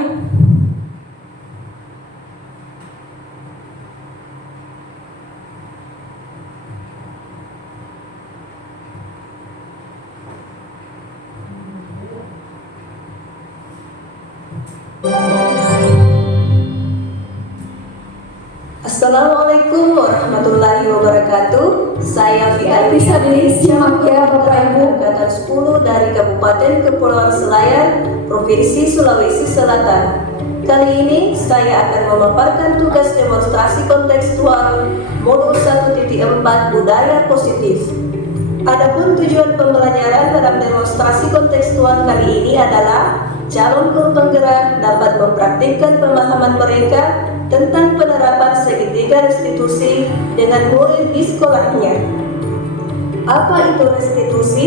Assalamualaikum warahmatullahi wabarakatuh. Saya Fia Bisa disimak ya Bapak Ibu. Angkatan 10 dari Kabupaten Kepulauan Selayar, Provinsi Sulawesi Selatan. Kali ini saya akan memaparkan tugas demonstrasi kontekstual modul 1.4 budaya positif. Adapun tujuan pembelajaran dalam demonstrasi kontekstual kali ini adalah calon guru penggerak dapat mempraktikkan pemahaman mereka tentang penerapan segitiga restitusi dengan murid di sekolahnya. Apa itu restitusi?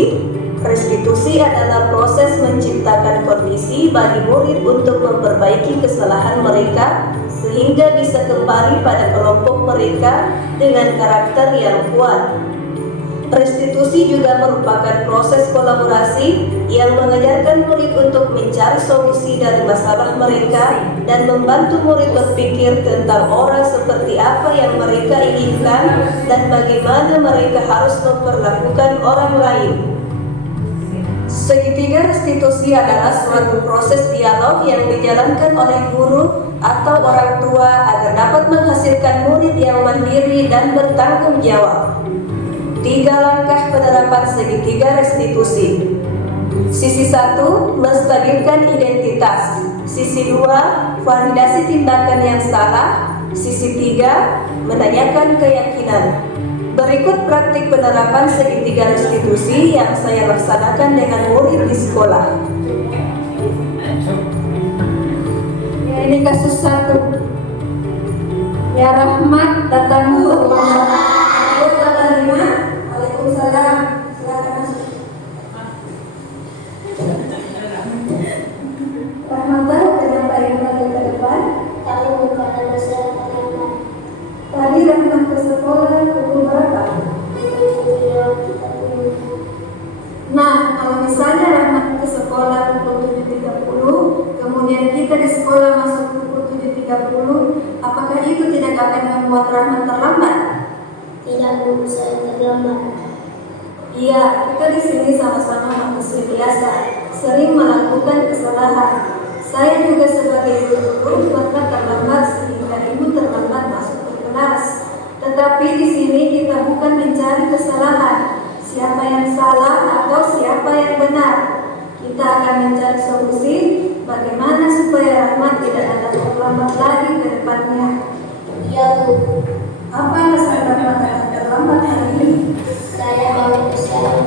Restitusi adalah proses menciptakan kondisi bagi murid untuk memperbaiki kesalahan mereka sehingga bisa kembali pada kelompok mereka dengan karakter yang kuat. Restitusi juga merupakan proses kolaborasi yang mengajarkan murid untuk mencari solusi dari masalah mereka dan membantu murid berpikir tentang orang seperti apa yang mereka inginkan dan bagaimana mereka harus memperlakukan orang lain. Segitiga restitusi adalah suatu proses dialog yang dijalankan oleh guru atau orang tua agar dapat menghasilkan murid yang mandiri dan bertanggung jawab. 3 langkah penerapan segitiga restitusi. Sisi 1, menstabilkan identitas. Sisi 2, validasi tindakan yang salah. Sisi 3, menanyakan keyakinan. Berikut praktik penerapan segitiga restitusi yang saya laksanakan dengan murid di sekolah. Ini kasus 1. Ya Rahmat datang ke rumah. Waalaikumsalam. Silakan masuk. Rahmat tahu kenapa ibu ada ke depan? Tahu karena saya terlambat. Tadi Rahmat ke sekolah pukul berapa? Nah, kalau misalnya Rahmat ke sekolah pukul 7.30, kemudian kita di sekolah masuk pukul 7.30, apakah itu tidak akan membuat Rahmat terlambat? Tidak, Bu, saya terlambat. Iya, kita di sini sama-sama manusia biasa, sering melakukan kesalahan. Saya juga sebagai guru pernah terlambat sehingga ibu terlambat masuk ke kelas. Tetapi di sini kita bukan mencari kesalahan, siapa yang salah atau siapa yang benar. Kita akan mencari solusi bagaimana supaya Rahmat tidak ada terlambat lagi ke depannya. Iya, Bu. Apa alasan Rahmat akan terlambat hari ini? Saya bangun kesiangan.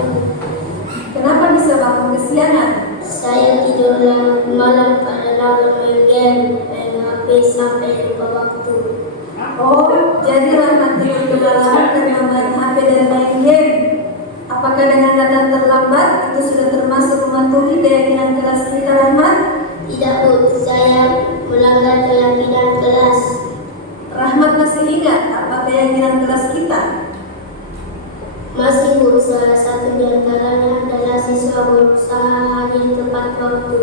Kenapa bisa bangun kesiangan? Saya tidur malam karena bermain game, main HP sampai lupa waktu. Oh, jadi Rahmat tidur kemalaman karena main HP dan main game. Apakah dengan datang terlambat itu sudah termasuk mematuhi keyakinan kelas kita, Rahmat? Tidak, Bu, saya melanggar keyakinan kelas. Rahmat masih ingat apa keyakinan kelas kita? Masih, Bu, salah satu di antaranya adalah siswa berusaha hadir tepat waktu.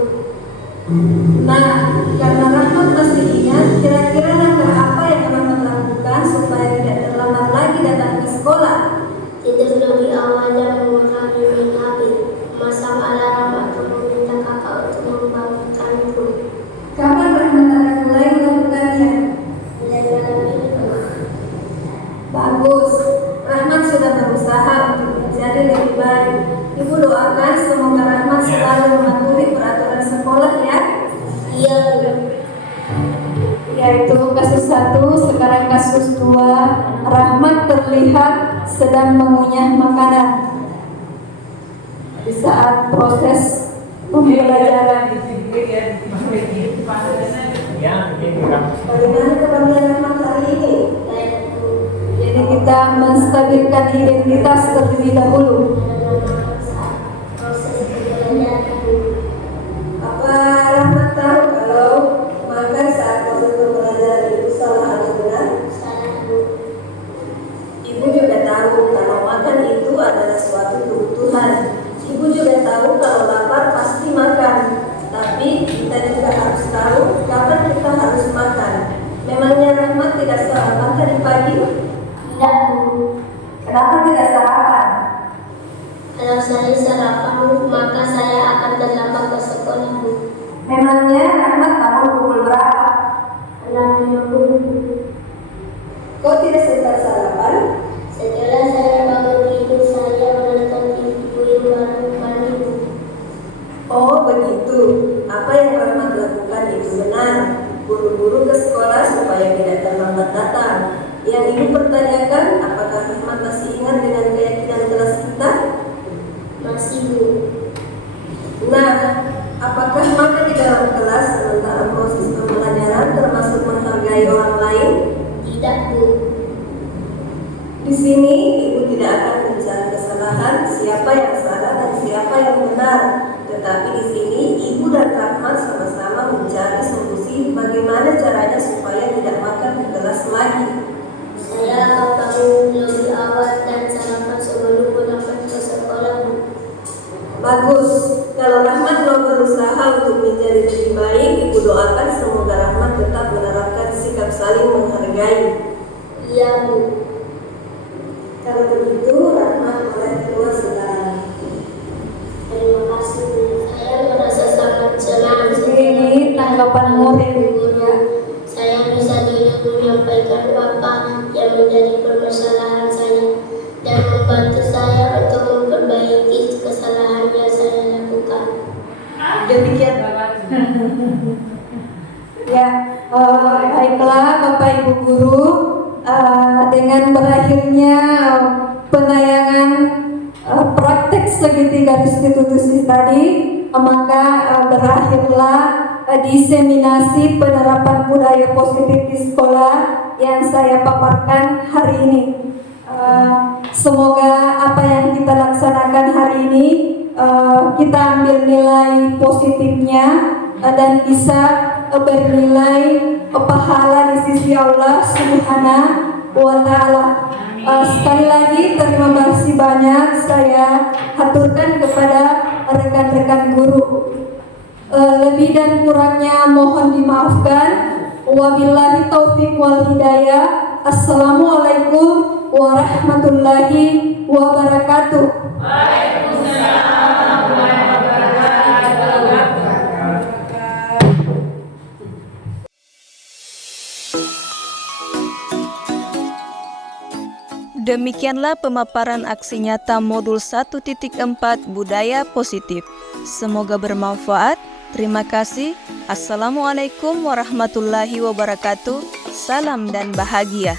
Nah, karena Rahmat masih ingat, kira-kira langkah apa yang Rahmat lakukan supaya tidak terlambat lagi datang ke sekolah? Tidur lebih awal dan mengurangi main HP, memasang alarm atau meminta kakak untuk membangunkanku. Kapan Rahmat akan mulai melakukannya? Mulai malam ini, Bu. Bagus, Rahmat sudah berusaha untuk menjadi lebih baik. Ibu doakan semoga Rahmat selalu mematuhi peraturan sekolah ya. Iya, Bu. Yaitu kasus 1, sekarang kasus 2. Rahmat terlihat sedang mengunyah makanan di saat proses pembelajaran. Bagaimana kebahagiaan Rahmat hari ini? Baik, Bu. Jadi kita menstabilkan identitas terlebih dahulu. Proses pembelajaran, Bu. Apa Rahmat tahu kalau makan saat proses pembelajaran itu salah atau benar? Salah, Bu. Ibu juga tahu kalau makan itu adalah suatu kebutuhan. Ibu juga tahu kalau lapar pasti makan. Tapi kita juga harus tahu kapan kita harus makan. Memangnya Rahmat tidak sarapan tadi pagi? Tidak, Bu. Kenapa tidak sarapan? Kalau saya sarapan, Bu, maka saya akan terlambat ke sekolah, Bu. Memangnya Rahmat bangun pukul berapa? 6.50. Kau tidak sempat sarapan? Setelah saya bangun tidur, saya menonton TV baru mandi, Bu. Oh begitu. Apa yang Rahmat lakukan itu benar. Buru-buru ke sekolah supaya tidak terlambat datang. Yang ibu pertanyakan, apakah Rahmat masih ingat dengan keyakinan kelas kita? Masih, Bu. Nah, apakah makan di dalam kelas sementara proses pembelajaran termasuk menghargai orang lain? Tidak, Bu. Di sini ibu tidak akan mencari kesalahan siapa yang salah dan siapa yang benar. Tetapi di sini ibu dan Rahmat sama-sama mencari solusi bagaimana caranya supaya tidak makan di kelas lagi. Saya akan bangun lebih awal dan sarapan sebelum berangkat ke sekolah, Bu. Bagus. Kalau Rahmat mau berusaha untuk menjadi lebih baik, ibu doakan semoga Rahmat menghargai. Iya, Bu. Kalau begitu, Rahmat boleh keluar sekarang. Terima kasih, Bu. Saya merasa sangat senang. Ini tanggapan murid, Guru, saya bisa dulu menyampaikan apa yang menjadi permasalahan saya dan membantu saya untuk memperbaiki kesalahan yang saya lakukan. Demikian. Ya, baiklah Bapak Ibu Guru, dengan berakhirnya penayangan praktek segitiga restitusi tadi, maka berakhirlah diseminasi penerapan budaya positif di sekolah yang saya paparkan hari ini. Semoga apa yang kita laksanakan hari ini kita ambil nilai positifnya dan bisa bernilai pahala di sisi Allah Subhanahu wa Ta'ala. Sekali lagi terima kasih banyak saya haturkan kepada rekan-rekan guru. Lebih dan kurangnya mohon dimaafkan. Wabillahi taufiq wal hidayah. Assalamualaikum warahmatullahi wabarakatuh. Waalaikumsalam warahmatullahi wabarakatuh. Demikianlah pemaparan aksi nyata modul 1.4 Budaya Positif. Semoga bermanfaat. Terima kasih. Assalamualaikum warahmatullahi wabarakatuh. Salam dan bahagia.